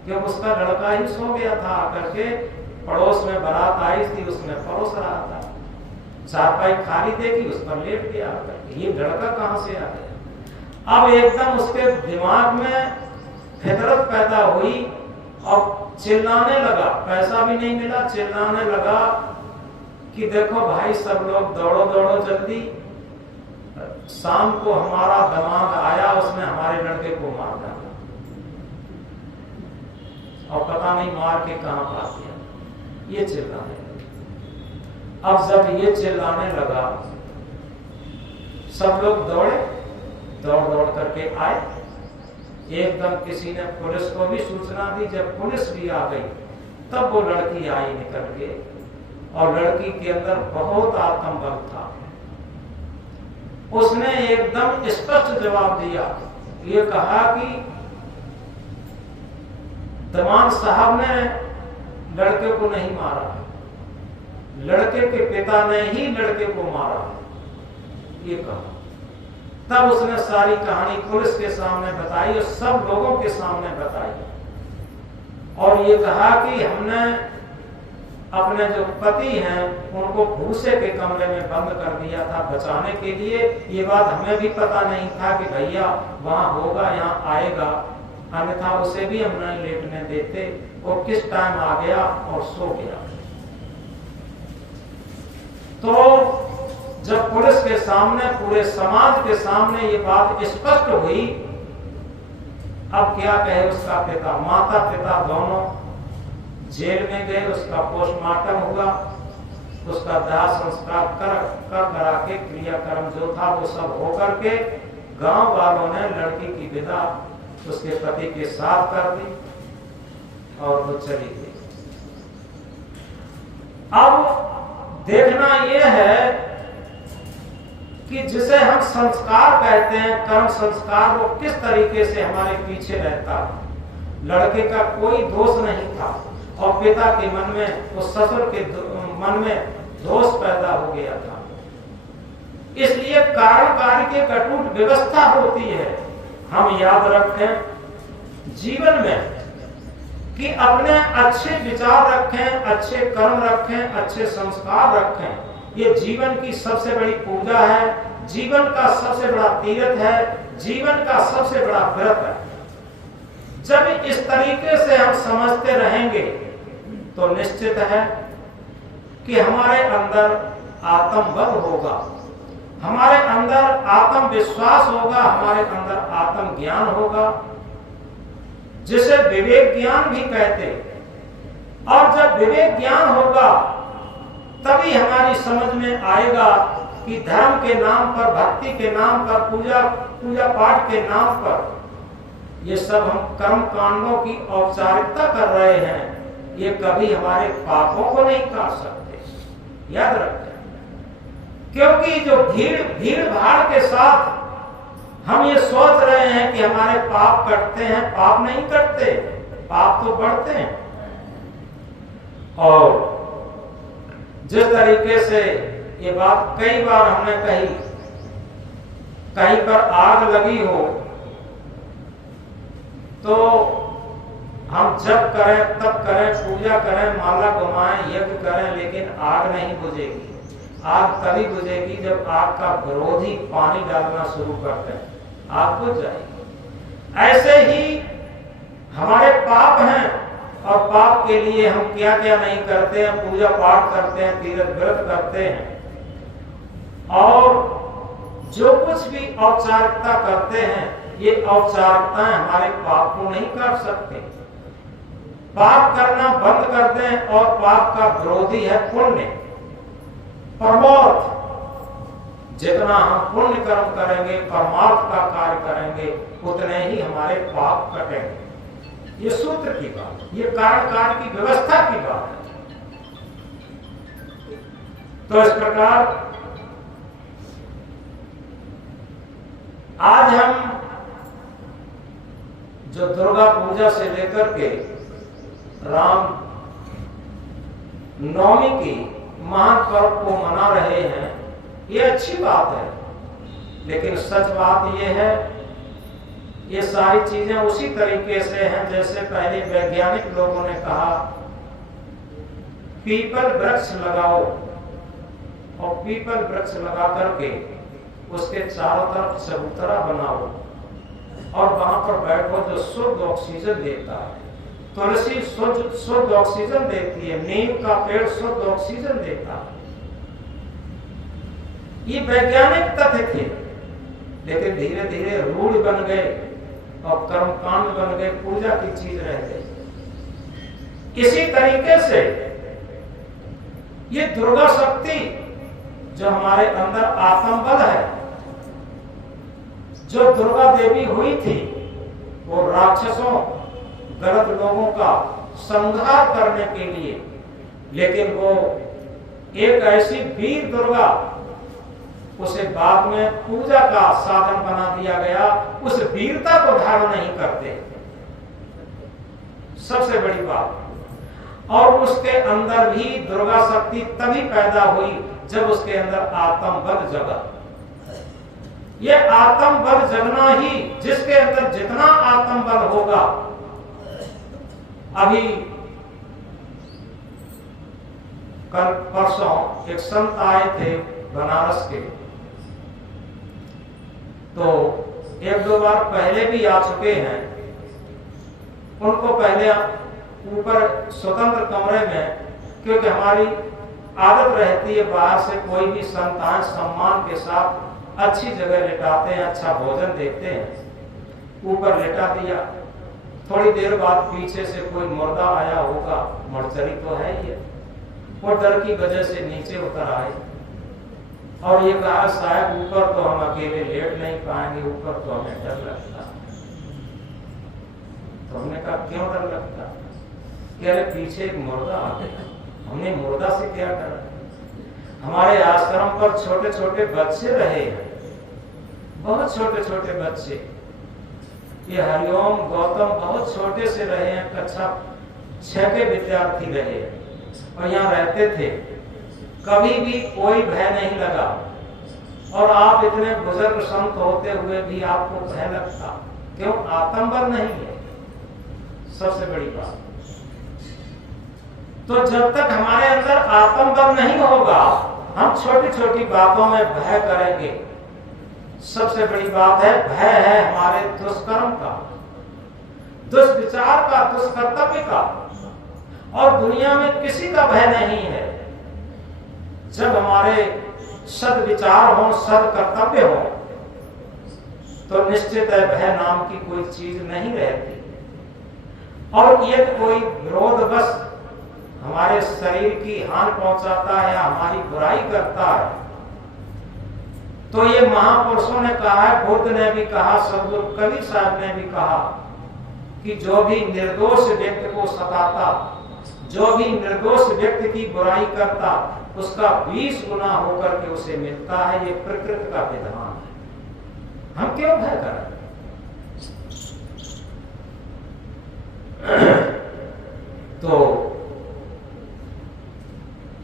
क्योंकि उसका लड़का ही सो गया था। आकर के पड़ोस में बारात आई थी, उसमें परोस रहा था, चारपाई खाली देखी, उस पर लेट गया, ये लड़का कहां से आ गया। अब एकदम उसके दिमाग में फितरत पैदा हुई और चिल्लाने लगा, पैसा भी नहीं मिला, चिल्लाने लगा कि देखो भाई सब लोग दौड़ो दौड़ो जल्दी, शाम को हमारा दामाद आया, उसने हमारे लड़के को मार डाला, और पता नहीं मार के कहां पा दिया। ये चिल्लाने लगा। अब जब ये चिल्लाने लगा, सब लोग दौड़े, दौड़ दौड़ करके आए, एकदम किसी ने पुलिस को भी सूचना दी। जब पुलिस भी आ गई तब वो लड़की आई निकल के, और लड़की के अंदर बहुत आत्मबल था। उसने एकदम स्पष्ट जवाब दिया, ये कहा कि दमान साहब ने लड़के को नहीं मारा, लड़के के पिता ने ही लड़के को मारा, ये कहा। तब उसने सारी कहानी पुलिस के सामने बताई और सब लोगों के सामने बताई, और ये कहा कि हमने अपने जो पति हैं उनको भूसे के कमरे में बंद कर दिया था बचाने के लिए। ये बात हमें भी पता नहीं था कि भैया वहां होगा, यहाँ आएगा, अन्यथा उसे भी हम नहीं लेटने देते। वो किस टाइम आ गया और सो गया। तो जब पुलिस के सामने, पूरे समाज के सामने ये बात स्पष्ट हुई, अब क्या कहे उसका पिता, माता पिता दोनों जेल में गए, उसका पोस्टमार्टम हुआ, उसका दाह संस्कार करा के क्रियाक्रम जो था वो सब होकर के गांव वालों ने लड़की की विदा उसके पति के साथ कर दी और वो चली गई। अब देखना यह है कि जिसे हम संस्कार कहते हैं, कर्म संस्कार, वो किस तरीके से हमारे पीछे रहता है। लड़के का कोई दोष नहीं था और पिता के मन में, उस ससुर के मन में दोष पैदा हो गया था। इसलिए कारण कार्य की कटुट व्यवस्था होती है। हम याद रखें जीवन में कि अपने अच्छे विचार रखें, अच्छे कर्म रखें, अच्छे संस्कार रखें। ये जीवन की सबसे बड़ी पूजा है, जीवन का सबसे बड़ा तीर्थ है, जीवन का सबसे बड़ा व्रत है। जब इस तरीके से हम समझते रहेंगे तो निश्चित है कि हमारे अंदर आत्मबल होगा, हमारे अंदर आत्मविश्वास होगा, हमारे अंदर आत्मज्ञान होगा, जिसे विवेक ज्ञान भी कहते। और जब विवेक ज्ञान होगा तभी हमारी समझ में आएगा कि धर्म के नाम पर, भक्ति के नाम पर, पूजा पाठ के नाम पर ये सब हम कर्म कांडों की औपचारिकता कर रहे हैं, ये कभी हमारे पापों को नहीं काट सकते। याद रखें, क्योंकि जो भीड़ भाड़ के साथ हम ये सोच रहे हैं कि हमारे पाप कटते हैं, पाप नहीं कटते, पाप तो बढ़ते हैं। और जिस तरीके से ये बात कई बार हमने कही, कहीं पर आग लगी हो तो हम जप करें, तप करें, पूजा करें, माला घुमाएं, यज्ञ करें, लेकिन आग नहीं बुझेगी। आग तभी बुझेगी जब आग का विरोधी पानी डालना शुरू करते हैं, आग बुझ जाएगी। ऐसे ही हमारे पाप हैं और पाप के लिए हम क्या क्या नहीं करते हैं, पूजा पाठ करते हैं, तीर्थ व्रत करते हैं, और जो कुछ भी औपचारिकता करते हैं, ये औपचारिकताएं हमारे पाप को नहीं काट सकते। पाप करना बंद कर दें और पाप का विरोधी है पुण्य, परमार्थ। जितना हम पुण्य कर्म करेंगे, परमार्थ का कार्य करेंगे, उतने ही हमारे पाप कटेंगे। ये सूत्र की बात, ये कारण कार्य की व्यवस्था की बात है। तो इस प्रकार आज हम जो दुर्गा पूजा से लेकर के राम नवमी की महान पर्व को मना रहे हैं, ये अच्छी बात है। लेकिन सच बात ये है, ये सारी चीजें उसी तरीके से हैं जैसे पहले वैज्ञानिक लोगों ने कहा, पीपल वृक्ष लगाओ, और पीपल वृक्ष लगा करके उसके चारों तरफ चबूतरा बनाओ और वहां पर बैठो, जो शुद्ध ऑक्सीजन देता है। तुलसी शुद्ध ऑक्सीजन देती है, नीम का पेड़ शुद्ध ऑक्सीजन देता है। ये वैज्ञानिक तथ्य थे, लेकिन धीरे धीरे रूढ़ बन गए और कर्मकांड बन गए, पूजा की चीज रह गई। इसी तरीके से ये दुर्गा शक्ति जो हमारे अंदर आत्मबल है, जो दुर्गा देवी हुई थी, वो राक्षसों, गलत लोगों का संहार करने के लिए, लेकिन वो एक ऐसी वीर दुर्गा, उसे बाद में पूजा का साधन बना दिया गया, उस वीरता को धारण नहीं करते, सबसे बड़ी बात। और उसके अंदर भी दुर्गा शक्ति तभी पैदा हुई जब उसके अंदर आत्मबल जगा। ये आत्मबल जगना ही, जिसके अंदर जितना आत्मबल होगा, अभी कल परसों एक संत आए थे बनारस के, तो एक दो बार पहले भी आ चुके हैं। उनको पहले ऊपर स्वतंत्र कमरे में, क्योंकि हमारी आदत रहती है बाहर से कोई भी संत आए सम्मान के साथ अच्छी जगह लेटाते हैं, अच्छा भोजन देते हैं, ऊपर लेटा दिया। थोड़ी देर बाद पीछे से कोई मुर्दा आया होगा, मर्चरी तो है ही, वो डर की वजह से नीचे उतर आए और ये कहा, साहब ऊपर तो हम अकेले लेट नहीं पाएंगे, ऊपर तो हमें डर लगता। तो हमने कहा क्यों डर लगता? कह रहे पीछे एक मुर्दा आ गया। हमने मुर्दा से क्या करा? हमारे आश्रम पर छोटे छोटे बच्चे रहे हैं, बहुत छोटे छोटे बच्चे। ये हरिओम गौतम बहुत छोटे से रहे हैं, कक्षा 6 के विद्यार्थी रहे और यहाँ रहते थे। कभी भी कोई भय नहीं लगा। और आप इतने बुजुर्ग संत होते हुए भी आपको भय लगता क्यों? आत्मबल नहीं है सबसे बड़ी बात। तो जब तक हमारे अंदर आत्मबल नहीं होगा, हम छोटी छोटी बातों में भय करेंगे। सबसे बड़ी बात है, भय है हमारे दुष्कर्म का, दुष्विचार का, दुष्कर्तव्य का। और दुनिया में किसी का भय नहीं है। जब हमारे सद्विचार हो, सद्कर्तव्य हो, तो निश्चित है भय नाम की कोई चीज नहीं रहती। और ये कोई विरोधवश हमारे शरीर की हानि पहुंचाता है या हमारी बुराई करता है, तो ये महापुरुषों ने कहा है, बुद्ध ने भी कहा, सदगुरु कबीर साहब ने भी कहा कि जो भी निर्दोष व्यक्ति को सताता, जो भी निर्दोष व्यक्ति की बुराई करता, उसका 20 गुना होकर के उसे मिलता है। ये प्रकृति का विधान है। हम क्यों भय करें? तो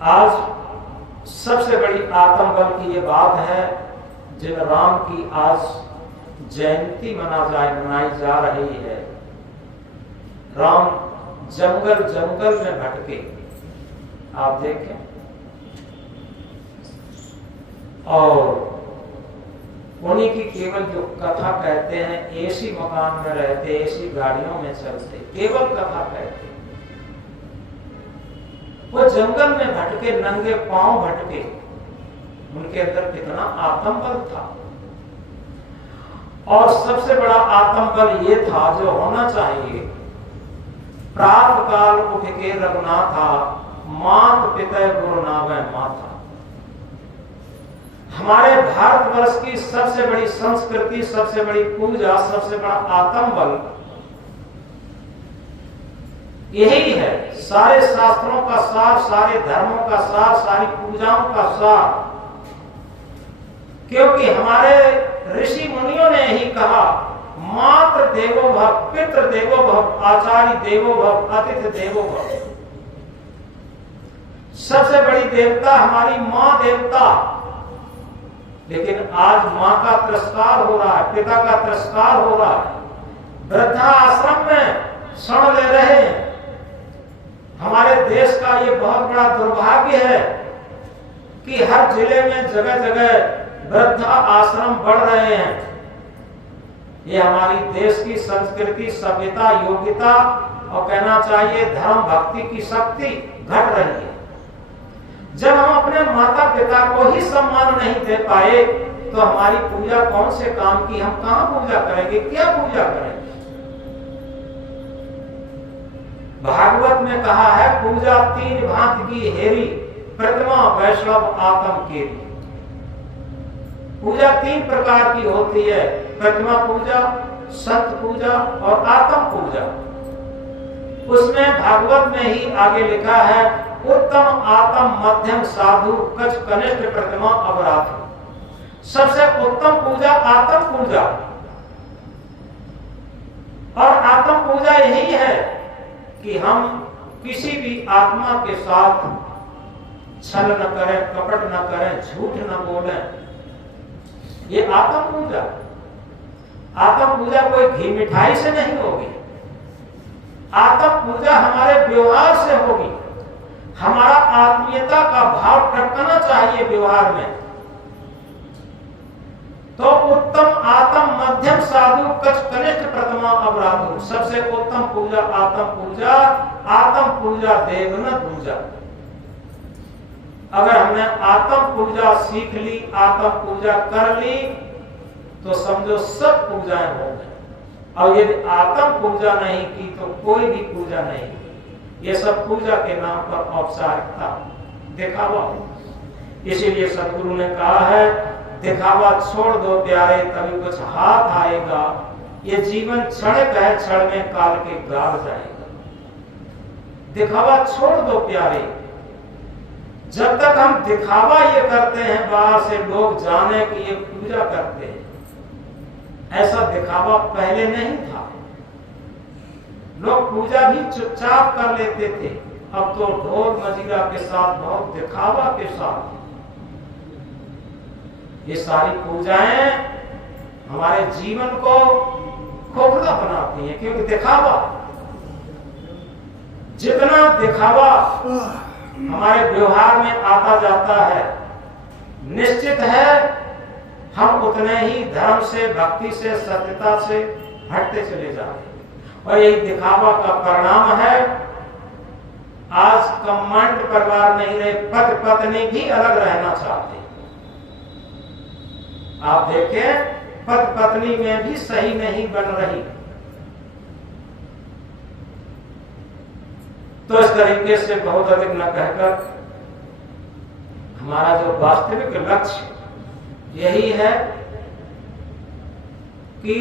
आज सबसे बड़ी आत्मबल की ये बात है, जिन राम की आज जयंती मनाई जा रही है। राम जंगल जंगल में भटके, आप देखें, और उन्हीं की केवल जो कथा कहते हैं, एसी मकान में रहते, एसी गाड़ियों में चलते, केवल कथा कहते। वो जंगल में भटके, नंगे पांव भटके, उनके अंदर कितना आत्मबल था। और सबसे बड़ा आत्मबल ये था जो होना चाहिए, प्रातः काल उठ के रघुनाथा, मात पिता गुरु नावे माता। हमारे भारतवर्ष की सबसे बड़ी संस्कृति, सबसे बड़ी पूजा, सबसे बड़ा आत्मबल यही है। सारे शास्त्रों का सार, सारे धर्मों का सार, सारी पूजाओं का सार। क्योंकि हमारे ऋषि मुनियों ने ही कहा, मातृ देवो भव, पितृ देवो भव, आचार्य देवो भव, अतिथि देवो भव। सबसे बड़ी देवता हमारी मां देवता। लेकिन आज मां का तिरस्कार हो रहा है, पिता का तिरस्कार हो रहा है। वृद्धा आश्रम में शरण ले रहे हैं। हमारे देश का ये बहुत बड़ा दुर्भाग्य है कि हर जिले में जगह जगह वृद्धा आश्रम बढ़ रहे हैं। ये हमारी देश की संस्कृति, सभ्यता, योग्यता और कहना चाहिए धर्म भक्ति की शक्ति घट रही है। जब हम अपने माता पिता को ही सम्मान नहीं दे पाए, तो हमारी पूजा कौन से काम की? हम कहां पूजा करेंगे? क्या पूजा करेंगे? भागवत में कहा है, पूजा 3 भांति की हेरी, प्रतिमा वैष्णव आत्म केरी। पूजा 3 प्रकार की होती है, प्रतिमा पूजा, संत पूजा और आत्म पूजा। उसमें भागवत में ही आगे लिखा है, उत्तम आत्म मध्यम साधु कछ कनिष्ठ प्रतिमा अपराध। सबसे उत्तम पूजा आत्म पूजा। और आत्म पूजा यही है कि हम किसी भी आत्मा के साथ छल न करें, कपट न करें, झूठ न बोलें। ये आत्म पूजा। आत्म पूजा कोई घी मिठाई से नहीं होगी। आत्म पूजा हमारे व्यवहार से होगी। हमारा आत्मीयता का भाव टकराना चाहिए व्यवहार में। तो उत्तम आत्म मध्यम साधु कछ कनिष्ठ प्रथमा अपराधु। सबसे उत्तम पूजा आत्म पूजा। आत्म पूजा देव न पूजा। अगर हमने आत्म पूजा सीख ली, आत्म पूजा कर ली, तो समझो सब पूजाएं हो गई। और यदि आत्म पूजा नहीं की तो कोई भी पूजा नहीं। ये सब पूजा के नाम पर औपचारिकता, दिखावा हो। इसीलिए सदगुरु ने कहा है, दिखावा छोड़ दो प्यारे, तभी कुछ हाथ आएगा। ये जीवन क्षणिक है, क्षण में काल के गाल जाएगा। दिखावा छोड़ दो प्यारे, जब तक हम दिखावा ये करते हैं, बाहर से लोग जाने कि ये पूजा करते हैं, ऐसा दिखावा पहले नहीं था। लोग पूजा भी चुपचाप कर लेते थे। अब तो ढोल मजीरा के साथ, बहुत दिखावा के साथ ये सारी पूजाएं हमारे जीवन को खोखला बनाती हैं, क्योंकि दिखावा, जितना दिखावा हमारे व्यवहार में आता जाता है, निश्चित है हम उतने ही धर्म से, भक्ति से, सत्यता से हटते चले जाते हैं। और यही दिखावा का परिणाम है आज कमांड परिवार नहीं रहे, पति पत्नी भी अलग रहना चाहते। आप देखें, पति पत्नी में भी सही नहीं बन रही। तो इस तरीके से बहुत अधिक न कहकर हमारा जो वास्तविक लक्ष्य यही है कि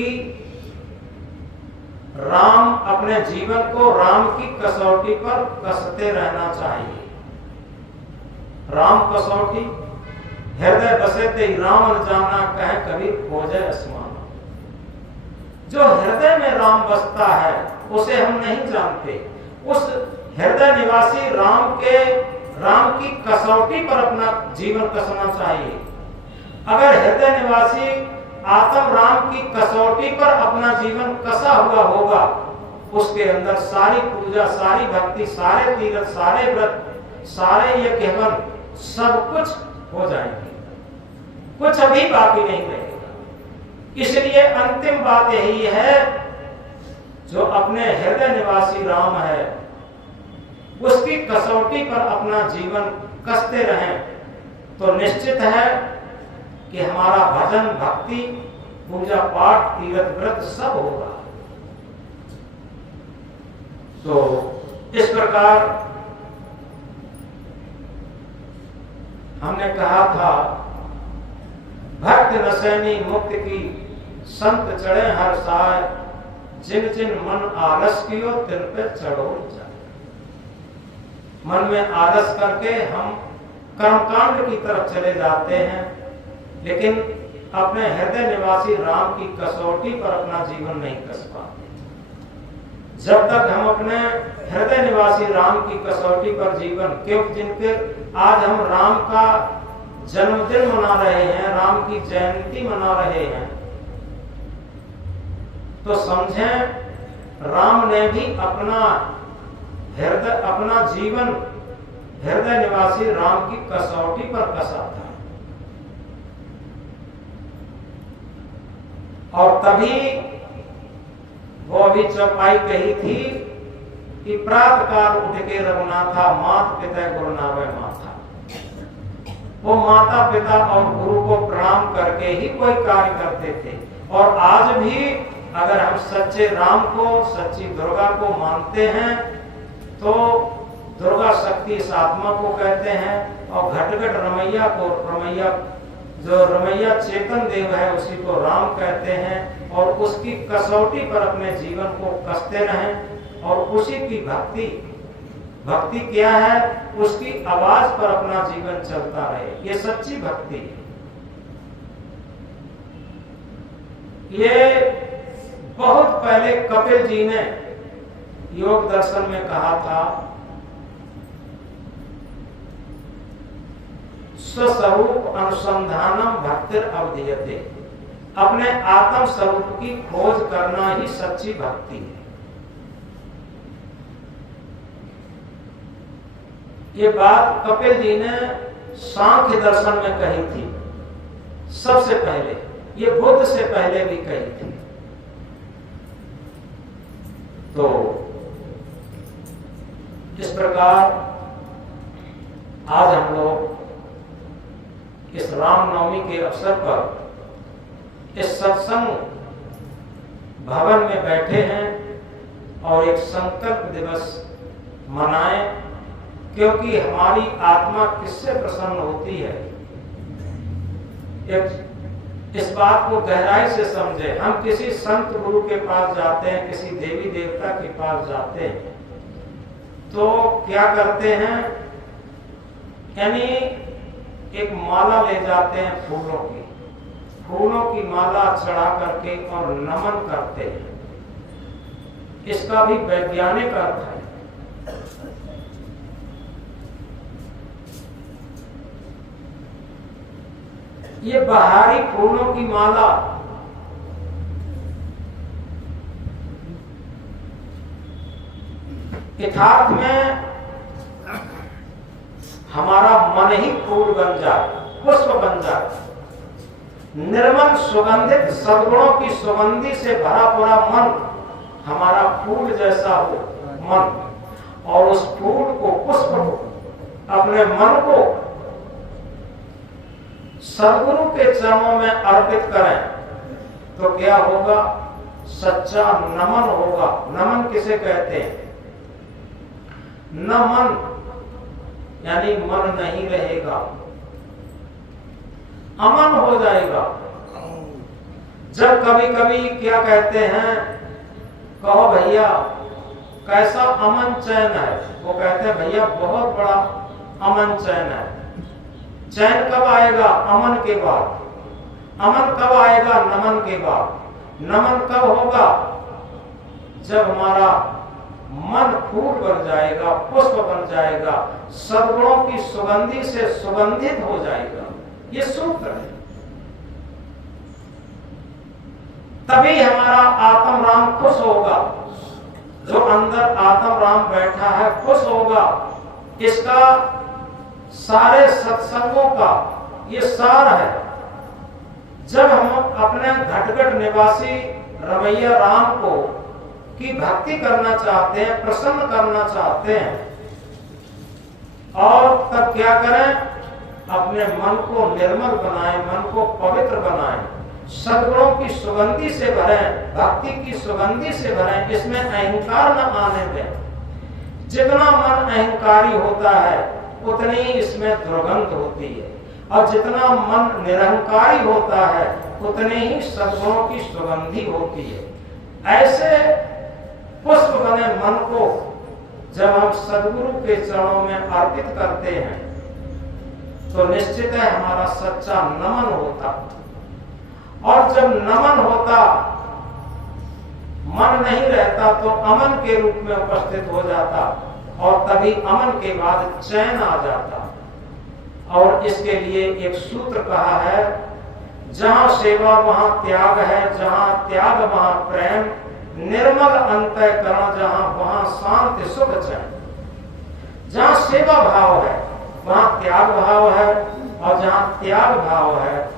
राम अपने जीवन को राम की कसौटी पर कसते रहना चाहिए। राम कसौटी हृदय बसे ते राम न जाना, कहे कबीर खोजे आसमाना। जो हृदय में राम बसता है उसे हम नहीं जानते। उस हृदय निवासी राम की कसौटी पर अपना जीवन कसना चाहिए। अगर हृदय निवासी आत्म राम की कसौटी पर अपना जीवन कसा हुआ होगा, उसके अंदर सारी पूजा, सारी भक्ति, सारे तीर्थ, सारे व्रत, सारे ये केवल सब कुछ हो जाएंगे, कुछ अभी बाकी नहीं रहेगा। इसलिए अंतिम बात यही है, जो अपने हृदय निवासी राम है उसकी कसौटी पर अपना जीवन कसते रहें, तो निश्चित है कि हमारा भजन, भक्ति, पूजा पाठ, तीर्थ व्रत सब होगा। तो इस प्रकार हमने कहा था, भक्त रसैनी मुक्त की संत चढ़े हर साय, जिन जिन मन आलस कियो तिन पे चढ़ो जाए। मन में आलस करके हम कर्मकांड की तरफ चले जाते हैं, लेकिन अपने हृदय निवासी राम की कसौटी पर अपना जीवन नहीं कस पाते। जब तक हम अपने हृदय निवासी राम की कसौटी पर जीवन, क्योंकि जिनके आज हम राम का जन्मदिन मना रहे हैं, राम की जयंती मना रहे हैं, तो समझें राम ने भी अपना हृदय, अपना जीवन हृदय निवासी राम की कसौटी पर कसा था। और तभी वो अभी चौपाई कही थी कि प्रातः काल उठ के रघुनाथा, मात पिता गुरुनावे माथा। वो माता पिता और गुरु को प्रणाम करके ही कोई कार्य करते थे। और आज भी अगर हम सच्चे राम को, सच्ची दुर्गा को मानते हैं, तो दुर्गा शक्ति इस आत्मा को कहते हैं, और घटघट रमैया को, रमैया जो रमैया चेतन देव है उसी को राम कहते हैं। और उसकी कसौटी पर अपने जीवन को कसते रहें, और उसी की भक्ति, भक्ति क्या है, उसकी आवाज पर अपना जीवन चलता रहे। ये सच्ची भक्ति है। ये बहुत पहले कपिल जी ने योग दर्शन में कहा था, स्वस्वरूप अनुसंधानम भक्तिर अवधीयते। अपने आत्म स्वरूप की खोज करना ही सच्ची भक्ति है। ये बात कपिल जी ने सांख्य दर्शन में कही थी सबसे पहले, ये बुद्ध से पहले भी कही थी। तो इस प्रकार आज हम लोग इस रामनवमी के अवसर पर इस सत्संग भवन में बैठे हैं और एक संकल्प दिवस मनाएं, क्योंकि हमारी आत्मा किससे प्रसन्न होती है, इस बात को गहराई से समझे। हम किसी संत गुरु के पास जाते हैं, किसी देवी देवता के पास जाते हैं, तो क्या करते हैं, यानी एक माला ले जाते हैं फूलों की माला चढ़ा करके और नमन करते हैं। इसका भी वैज्ञानिक अर्थ है। ये बाहरी फूलों की माला यथार्थ में हमारा मन ही फूल बन जाए, पुष्प बन जाए। निर्मल सुगंधित सद्गुणों की सुगंधी से भरा पूरा मन हमारा फूल जैसा हो मन, और उस फूल को, पुष्प को, अपने मन को सद्गुरु के चरणों में अर्पित करें तो क्या होगा? सच्चा नमन होगा। नमन किसे कहते हैं? न मन यानी मन नहीं रहेगा, अमन हो जाएगा। जब कभी कभी क्या कहते हैं, कहो भैया कैसा अमन चैन है, वो कहते हैं भैया बहुत बड़ा अमन चैन है। चैन कब आएगा? अमन के बाद। अमन कब आएगा? नमन के बाद। नमन कब होगा? जब हमारा मन फूल बन जाएगा, पुष्प बन जाएगा, सद्गुणों की सुगंधी से सुगंधित हो जाएगा। ये सूत्र है। तभी हमारा आत्म राम खुश होगा। जो अंदर आत्म राम बैठा है खुश होगा। इसका सारे सत्संगों का ये सार है। जब हम अपने घटघट निवासी रमैया राम को की भक्ति करना चाहते हैं, प्रसन्न करना चाहते हैं, और तब क्या करें? अपने मन को निर्मल बनाएं, मन को पवित्र बनाएं, सद्गुणों की सुगंधी से भरें, भक्ति की सुगंधी से भरें। इसमें अहंकार न आने दें। जितना मन अहंकारी होता है उतनी इसमें दुर्गंध होती है, और जितना मन निरहंकारी होता है उतने ही सद्गुणों की सुगंधी होती है। ऐसे पुष्प बने मन को जब हम सद्गुरु के चरणों में अर्पित करते हैं तो निश्चित है हमारा सच्चा नमन होता। और जब नमन होता, मन नहीं रहता तो अमन के रूप में उपस्थित हो जाता, और तभी अमन के बाद चैन आ जाता। और इसके लिए एक सूत्र कहा है, जहां सेवा वहां त्याग है, जहां त्याग वहां प्रेम, निर्मल अंतःकरण जहां वहां शांति सुख चैन। जहां सेवा भाव है वहां त्याग भाव है, और जहां त्याग भाव है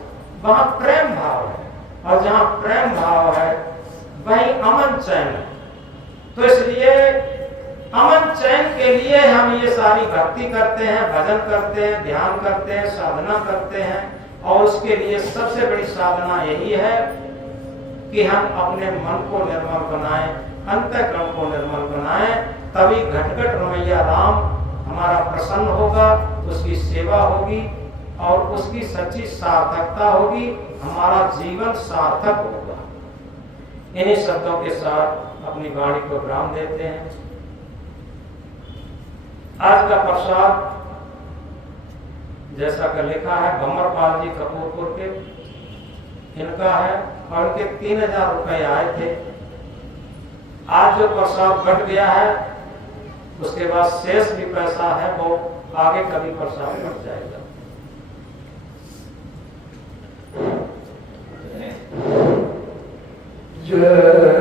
वहां प्रेम भाव है, और जहां प्रेम भाव है वहीं अमन चैन है। तो इसलिए अमन चैन के लिए हम ये सारी भक्ति करते हैं, भजन करते हैं, ध्यान करते हैं, साधना करते हैं। और उसके लिए सबसे बड़ी साधना यही है कि हम अपने मन को निर्मल बनाएं, अंतःकरण को निर्मल बनाएं। तभी घटघट रमैया राम हमारा प्रसन्न होगा, उसकी सेवा होगी और उसकी सच्ची सार्थकता होगी, हमारा जीवन सार्थक होगा। इन्हीं शब्दों के साथ अपनी वाणी को विराम देते हैं। आज का प्रसाद जैसा कि लिखा है भंवरपाल जी कपूरपुर के, इनका है, और उनके 3000 रुपए आए थे। आज जो प्रसाद घट गया है उसके बाद शेष भी पैसा है, वो आगे कभी प्रसाद घट जाएगा। जय